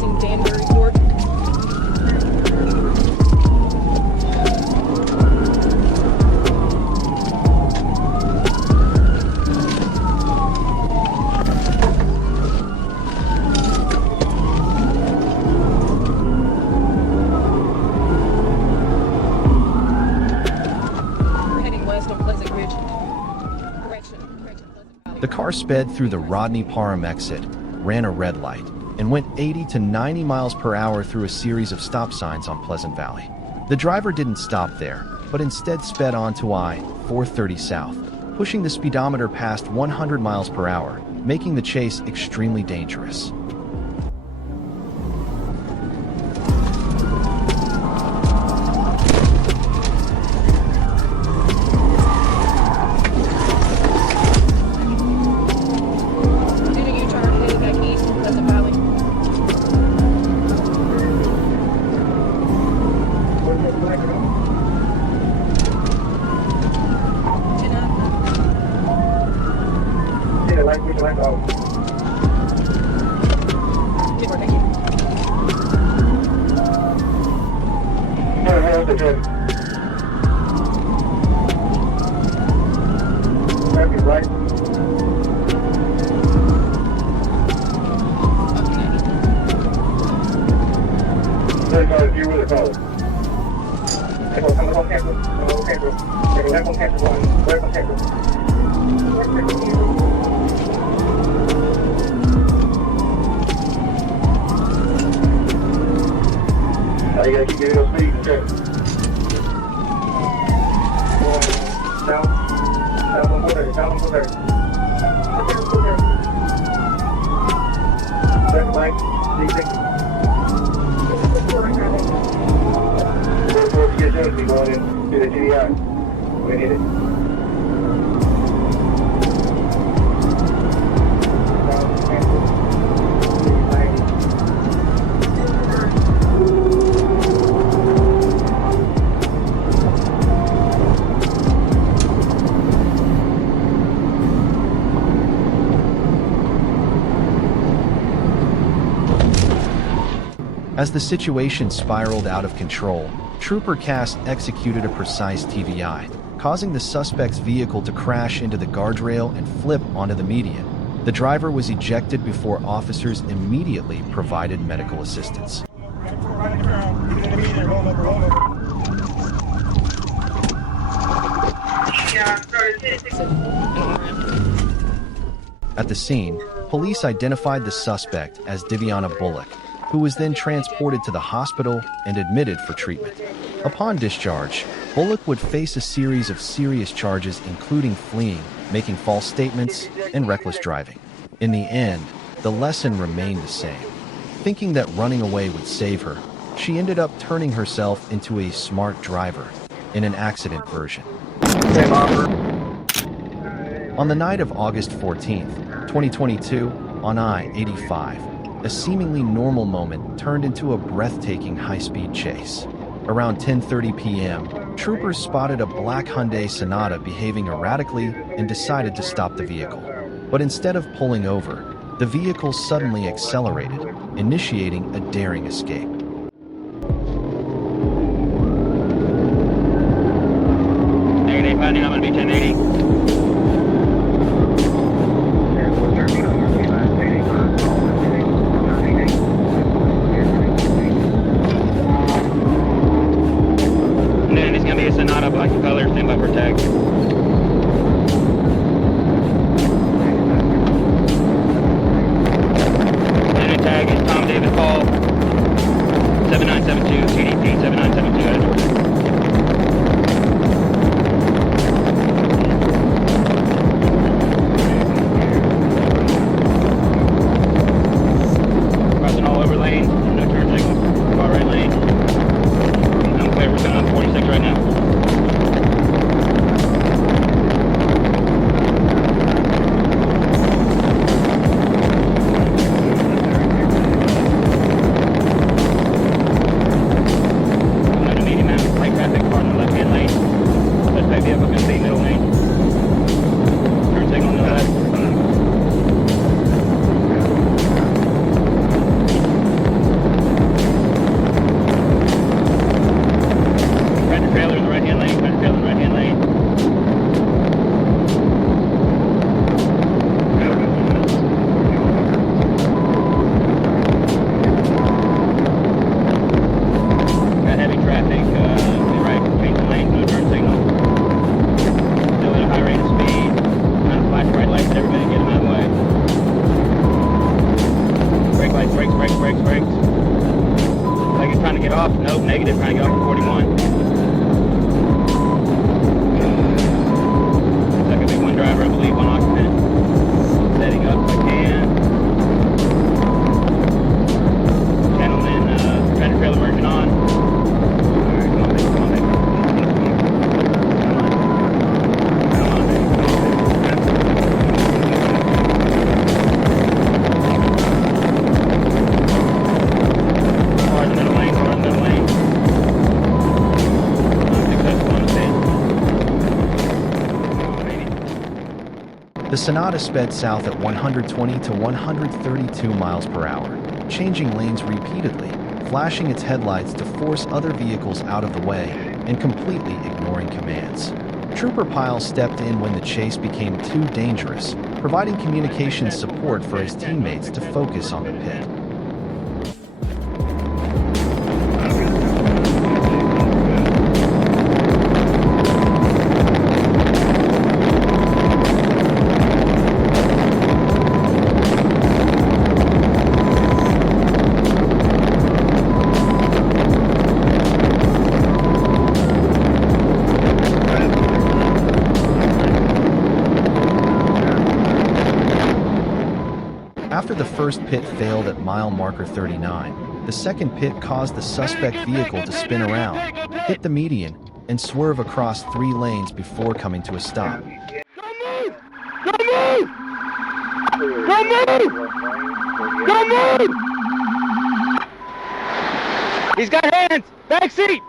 Requesting Danbury Court. We're heading west on Pleasant Ridge. The car sped through the Rodney Parham exit, ran a red light, and went 80 to 90 miles per hour through a series of stop signs on Pleasant Valley. The driver didn't stop there, but instead sped onto I-430 South, pushing the speedometer past 100 miles per hour, making the chase extremely dangerous. You gotta keep getting those speeds and check. Down 130, down 130. Second line, D6. Towards the Genesee, going in to the GDI. We need it. As the situation spiraled out of control, Trooper Cass executed a precise TVI, causing the suspect's vehicle to crash into the guardrail and flip onto the median. The driver was ejected before officers immediately provided medical assistance. At the scene, police identified the suspect as Diviana Bullock, who was then transported to the hospital and admitted for treatment. Upon discharge, Bullock would face a series of serious charges including fleeing, making false statements, and reckless driving. In the end, the lesson remained the same. Thinking that running away would save her, she ended up turning herself into a smart driver in an accident version. On the night of August 14th, 2022, on I-85, a seemingly normal moment turned into a breathtaking high-speed chase. Around 10:30 p.m., troopers spotted a black Hyundai Sonata behaving erratically and decided to stop the vehicle. But instead of pulling over, the vehicle suddenly accelerated, initiating a daring escape. Negative, finding I'm going to be 1080. Sonata, black color, stand by for tag. Standard tag is Tom David Paul, 7972, CDP 7972 out of Georgia. Crossing all over lanes, no turn signal, far right lane. I'm clear, we're coming on 46 right now. Medium out. Right, brakes. Like he's trying to get off. Nope, negative, trying to get off at 41. Second big one driver, I believe, on occupant. Setting up if I can. Gentlemen, tractor trailer merging on. Alright, come on, baby. The Sonata sped south at 120 to 132 miles per hour, changing lanes repeatedly, flashing its headlights to force other vehicles out of the way, and completely ignoring commands. Trooper Pyle stepped in when the chase became too dangerous, providing communications support for his teammates to focus on the pit. After the first pit failed at mile marker 39, the second pit caused the suspect vehicle to spin around, hit the median, and swerve across 3 lanes before coming to a stop. He's got hands! Back seat!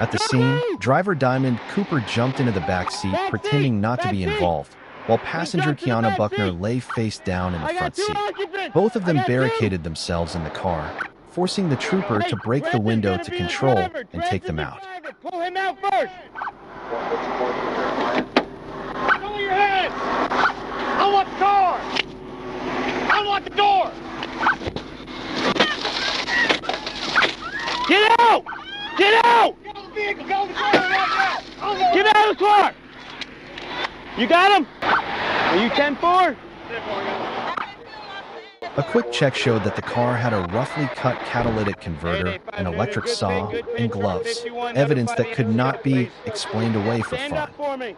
At the scene, driver Diamond Cooper jumped into the back seat, pretending not to be involved, while passenger Kiana Buckner lay face down in the front seat. Both of them barricaded themselves in the car, forcing the trooper to break the window to control and take them out. Pull him out first! Lower your head! I want the car! I want the door! Get out! Get out! Get out of the vehicle! Get out of the car right now! Get out of the car! You got him? Are you 10-4? A quick check showed that the car had a roughly cut catalytic converter, an electric saw, and gloves, evidence that could not be explained away for fun.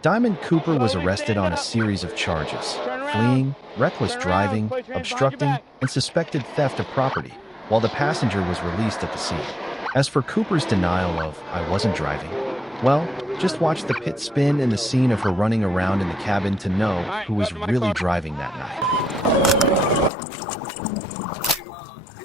Diamond Cooper was arrested on a series of charges: fleeing, reckless driving, obstructing, and suspected theft of property, while the passenger was released at the scene. As for Cooper's denial of "I wasn't driving," well, just watch the pit spin and the scene of her running around in the cabin to know who was really driving that night.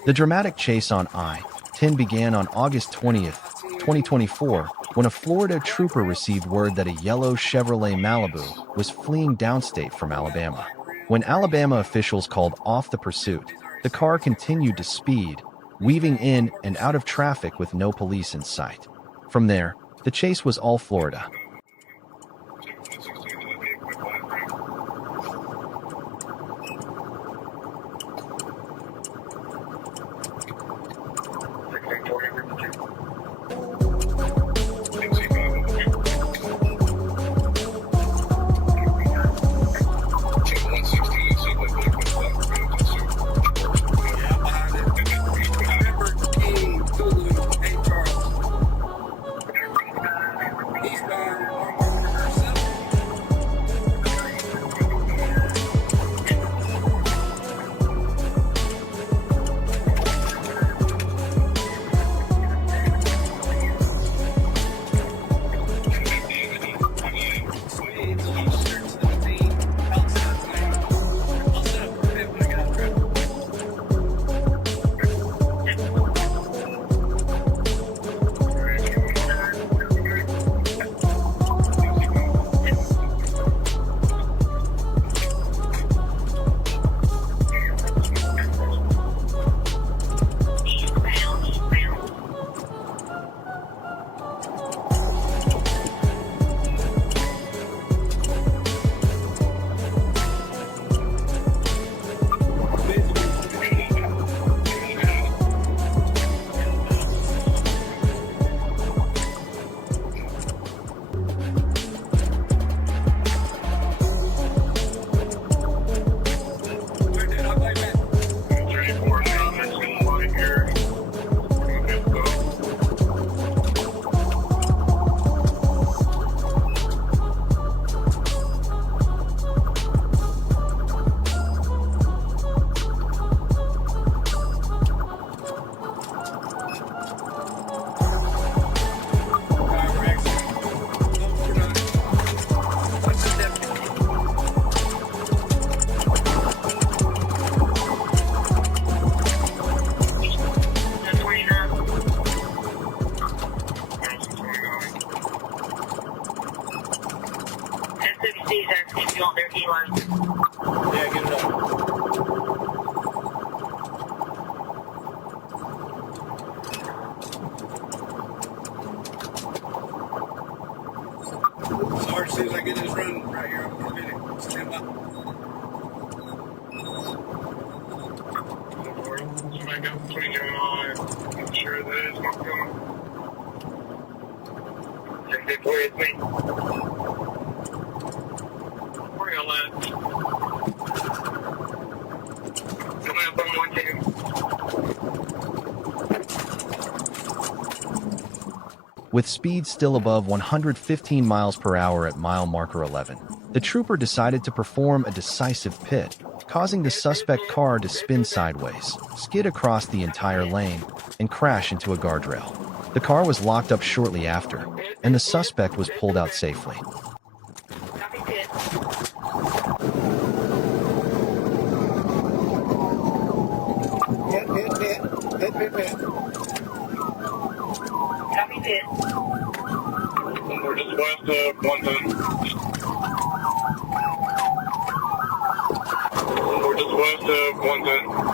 The dramatic chase on I-10 began on August 20th, 2024, when a Florida trooper received word that a yellow Chevrolet Malibu was fleeing downstate from Alabama. When Alabama officials called off the pursuit, the car continued to speed, weaving in and out of traffic with no police in sight. From there, the chase was all Florida. Eastbound As soon as I get this run right here, I'm going to hit it. Stand by. Somebody got between you and I. I'm sure that it's not coming. Just get with me. Where y'all at? Come up on 1-2. With speed still above 115 miles per hour at mile marker 11, the trooper decided to perform a decisive pit, causing the suspect car to spin sideways, skid across the entire lane, and crash into a guardrail. The car was locked up shortly after, and the suspect was pulled out safely. We're just west of 110. We're just west of 110.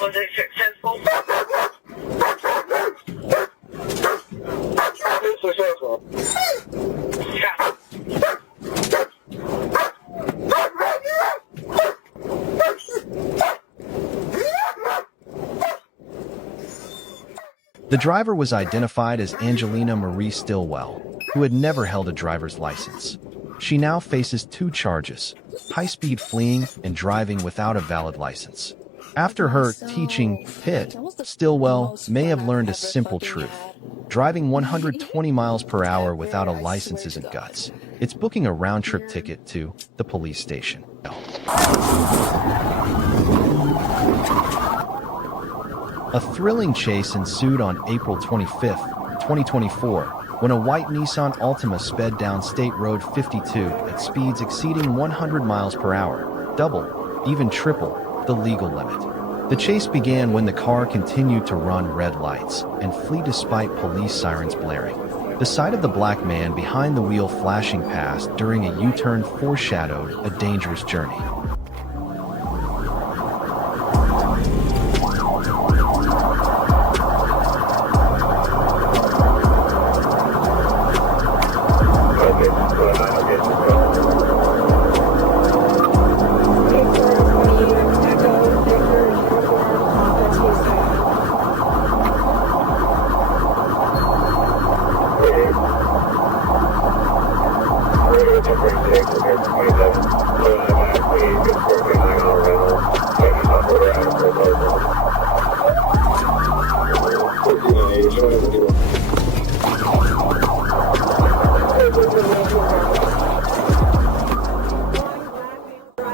Was it successful? Successful. Yeah. The driver was identified as Angelina Marie Stillwell, who had never held a driver's license. She now faces 2 charges: high-speed fleeing and driving without a valid license. After her teaching pit, Stillwell may have learned a simple truth. Driving 120 miles per hour without a license isn't guts. It's booking a round-trip ticket to the police station. A thrilling chase ensued on April 25, 2024, when a white Nissan Altima sped down State Road 52 at speeds exceeding 100 miles per hour, double, even triple, the legal limit. The chase began when the car continued to run red lights and flee despite police sirens blaring. The sight of the black man behind the wheel flashing past during a U-turn foreshadowed a dangerous journey.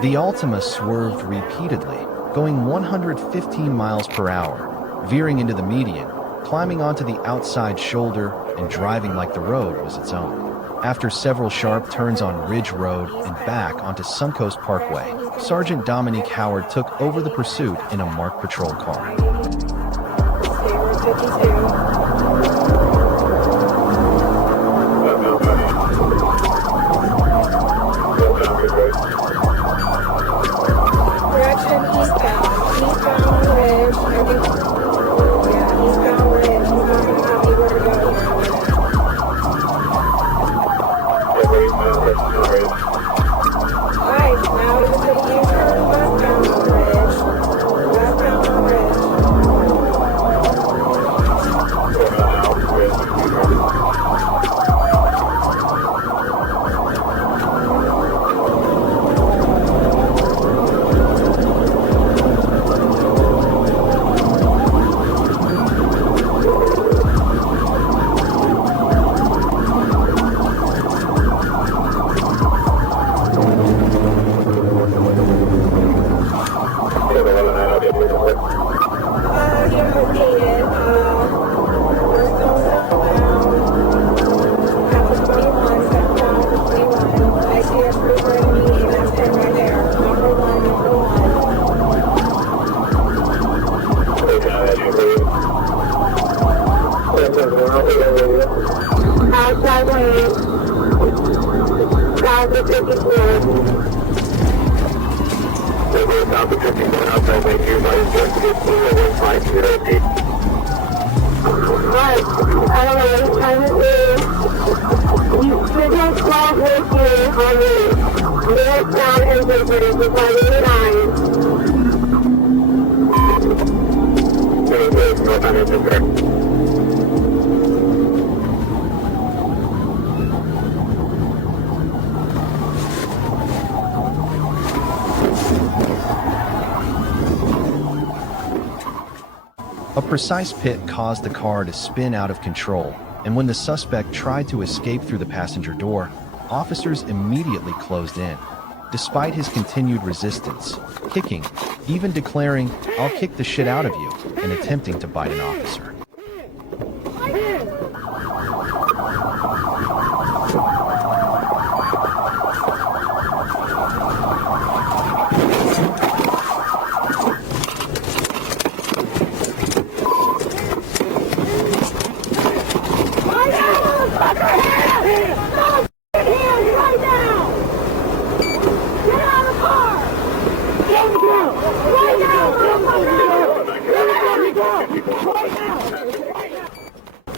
The Altima swerved repeatedly, going 115 miles per hour, veering into the median, climbing onto the outside shoulder, and driving like the road was its own. After several sharp turns on Ridge Road and back onto Suncoast Parkway, Sergeant Dominique Howard took over the pursuit in a marked patrol car. Right. I don't know what time it is. We're going to close with you on the northbound engine bridge with my 9. Very good. Northbound engine bridge. A precise pit caused the car to spin out of control, and when the suspect tried to escape through the passenger door, officers immediately closed in. Despite his continued resistance, kicking, even declaring, "I'll kick the shit out of you," and attempting to bite an officer.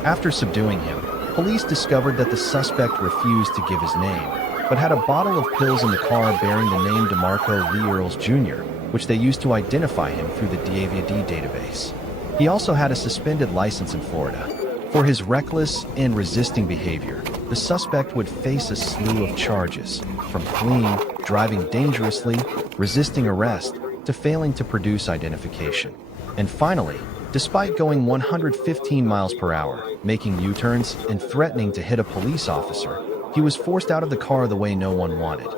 After subduing him, police discovered that the suspect refused to give his name, but had a bottle of pills in the car bearing the name DeMarco Lee Earls Jr., which they used to identify him through the DAVD database. He also had a suspended license in Florida. For his reckless and resisting behavior, the suspect would face a slew of charges, from fleeing, driving dangerously, resisting arrest, to failing to produce identification. And finally, despite going 115 miles per hour, making U-turns, and threatening to hit a police officer, he was forced out of the car the way no one wanted,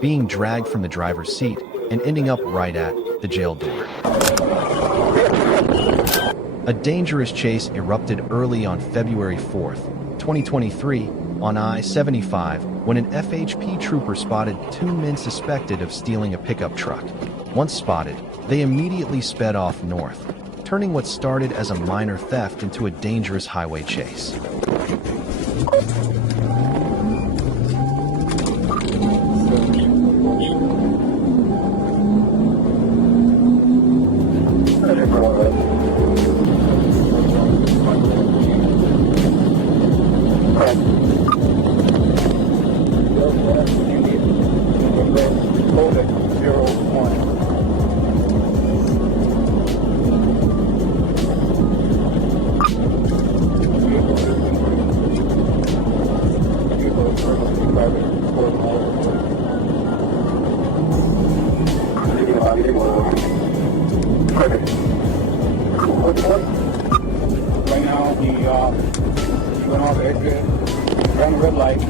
being dragged from the driver's seat and ending up right at the jail door. A dangerous chase erupted early on February 4th, 2023, on I-75 when an FHP trooper spotted 2 men suspected of stealing a pickup truck. Once spotted, they immediately sped off north, turning what started as a minor theft into a dangerous highway chase. Right now, he went off the exit, ran a red light,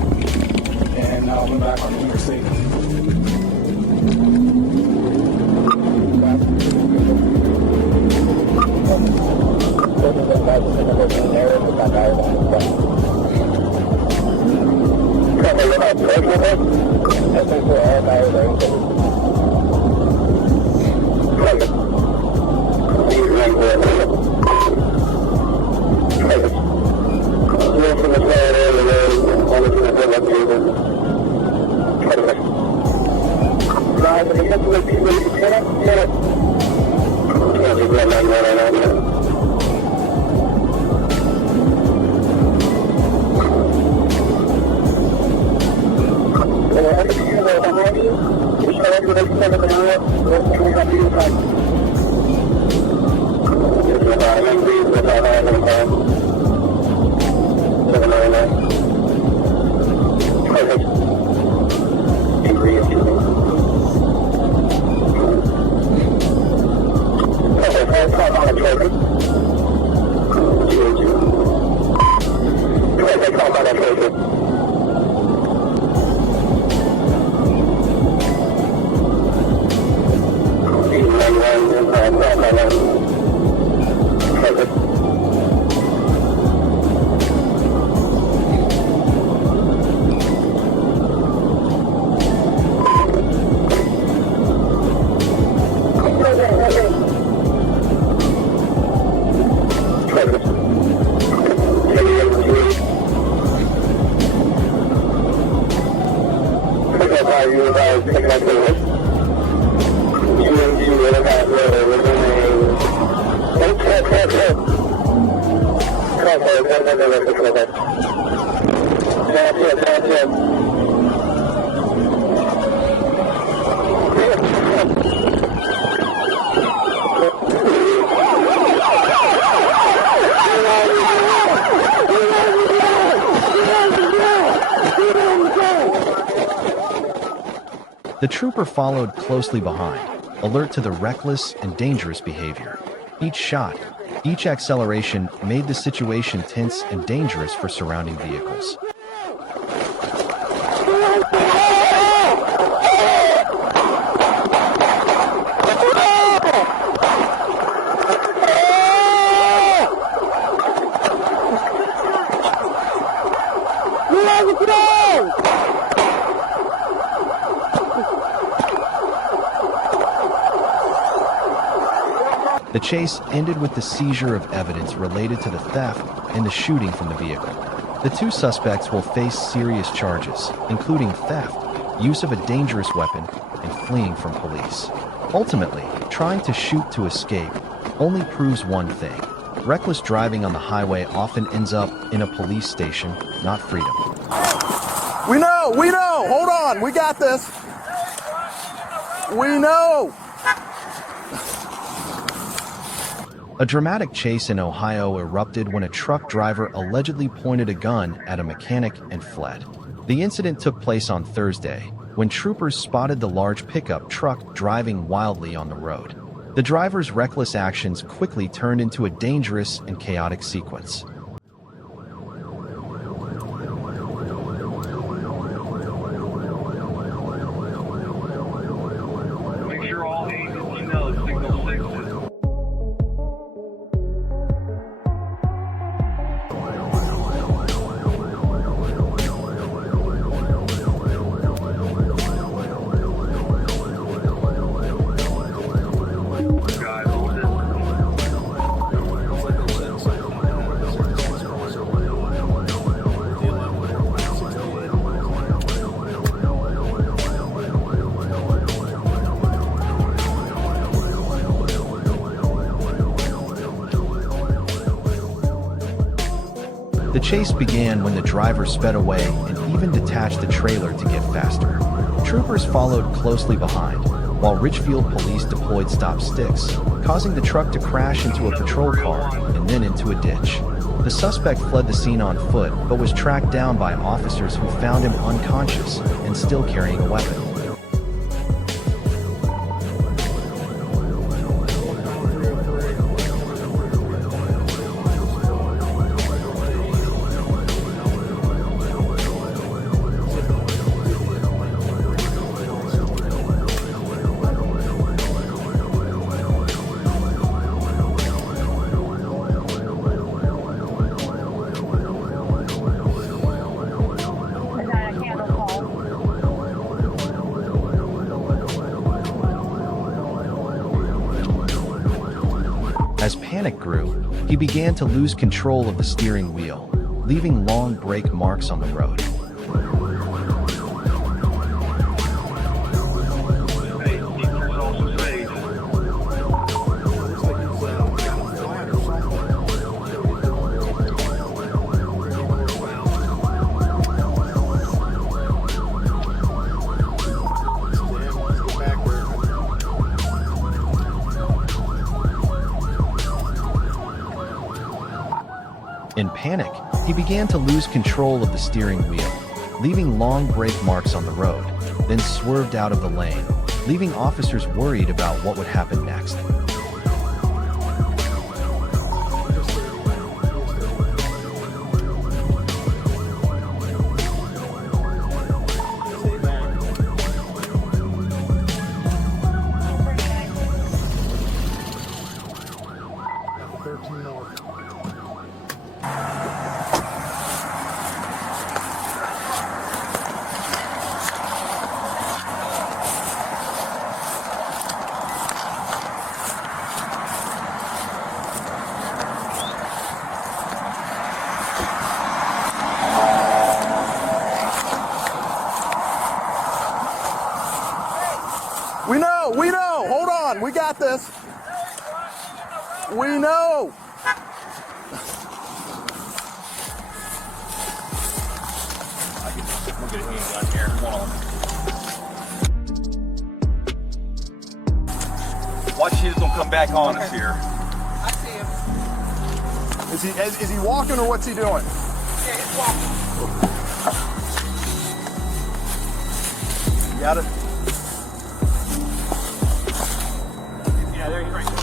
and went back on the interstate. The trooper followed closely behind, alert to the reckless and dangerous behavior. Each shot, each acceleration made the situation tense and dangerous for surrounding vehicles. The chase ended with the seizure of evidence related to the theft and the shooting from the vehicle. The two suspects will face serious charges, including theft, use of a dangerous weapon, and fleeing from police. Ultimately, trying to shoot to escape only proves one thing. Reckless driving on the highway often ends up in a police station, not freedom. We know, hold on, we got this. We know. A dramatic chase in Ohio erupted when a truck driver allegedly pointed a gun at a mechanic and fled. The incident took place on Thursday, when troopers spotted the large pickup truck driving wildly on the road. The driver's reckless actions quickly turned into a dangerous and chaotic sequence. Make sure all agents know signal 6 is The chase began when the driver sped away and even detached the trailer to get faster. Troopers followed closely behind, while Richfield police deployed stop sticks, causing the truck to crash into a patrol car and then into a ditch. The suspect fled the scene on foot but was tracked down by officers who found him unconscious and still carrying a weapon. As panic grew, he began to lose control of the steering wheel, leaving long brake marks on the road. In panic, he began to lose control of the steering wheel, leaving long brake marks on the road, then swerved out of the lane, leaving officers worried about what would happen next. We know, hold on, we got this. We know. get a handgun here. Hold on. Watch his don't come back on us here. I see him. Is he walking or what's he doing? Yeah, he's walking. Got it. Yeah, there he's right there.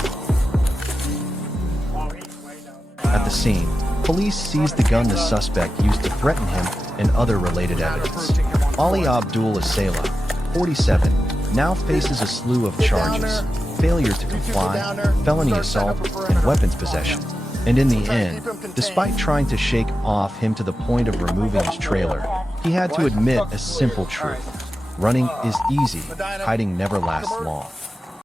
At the scene, police seized the gun the suspect used to threaten him and other related evidence. Ali Abdul Asela, 47, now faces a slew of charges: failure to comply, felony assault, and weapons possession. And in the end, despite trying to shake off him to the point of removing his trailer, he had to admit a simple truth: running is easy, hiding never lasts long.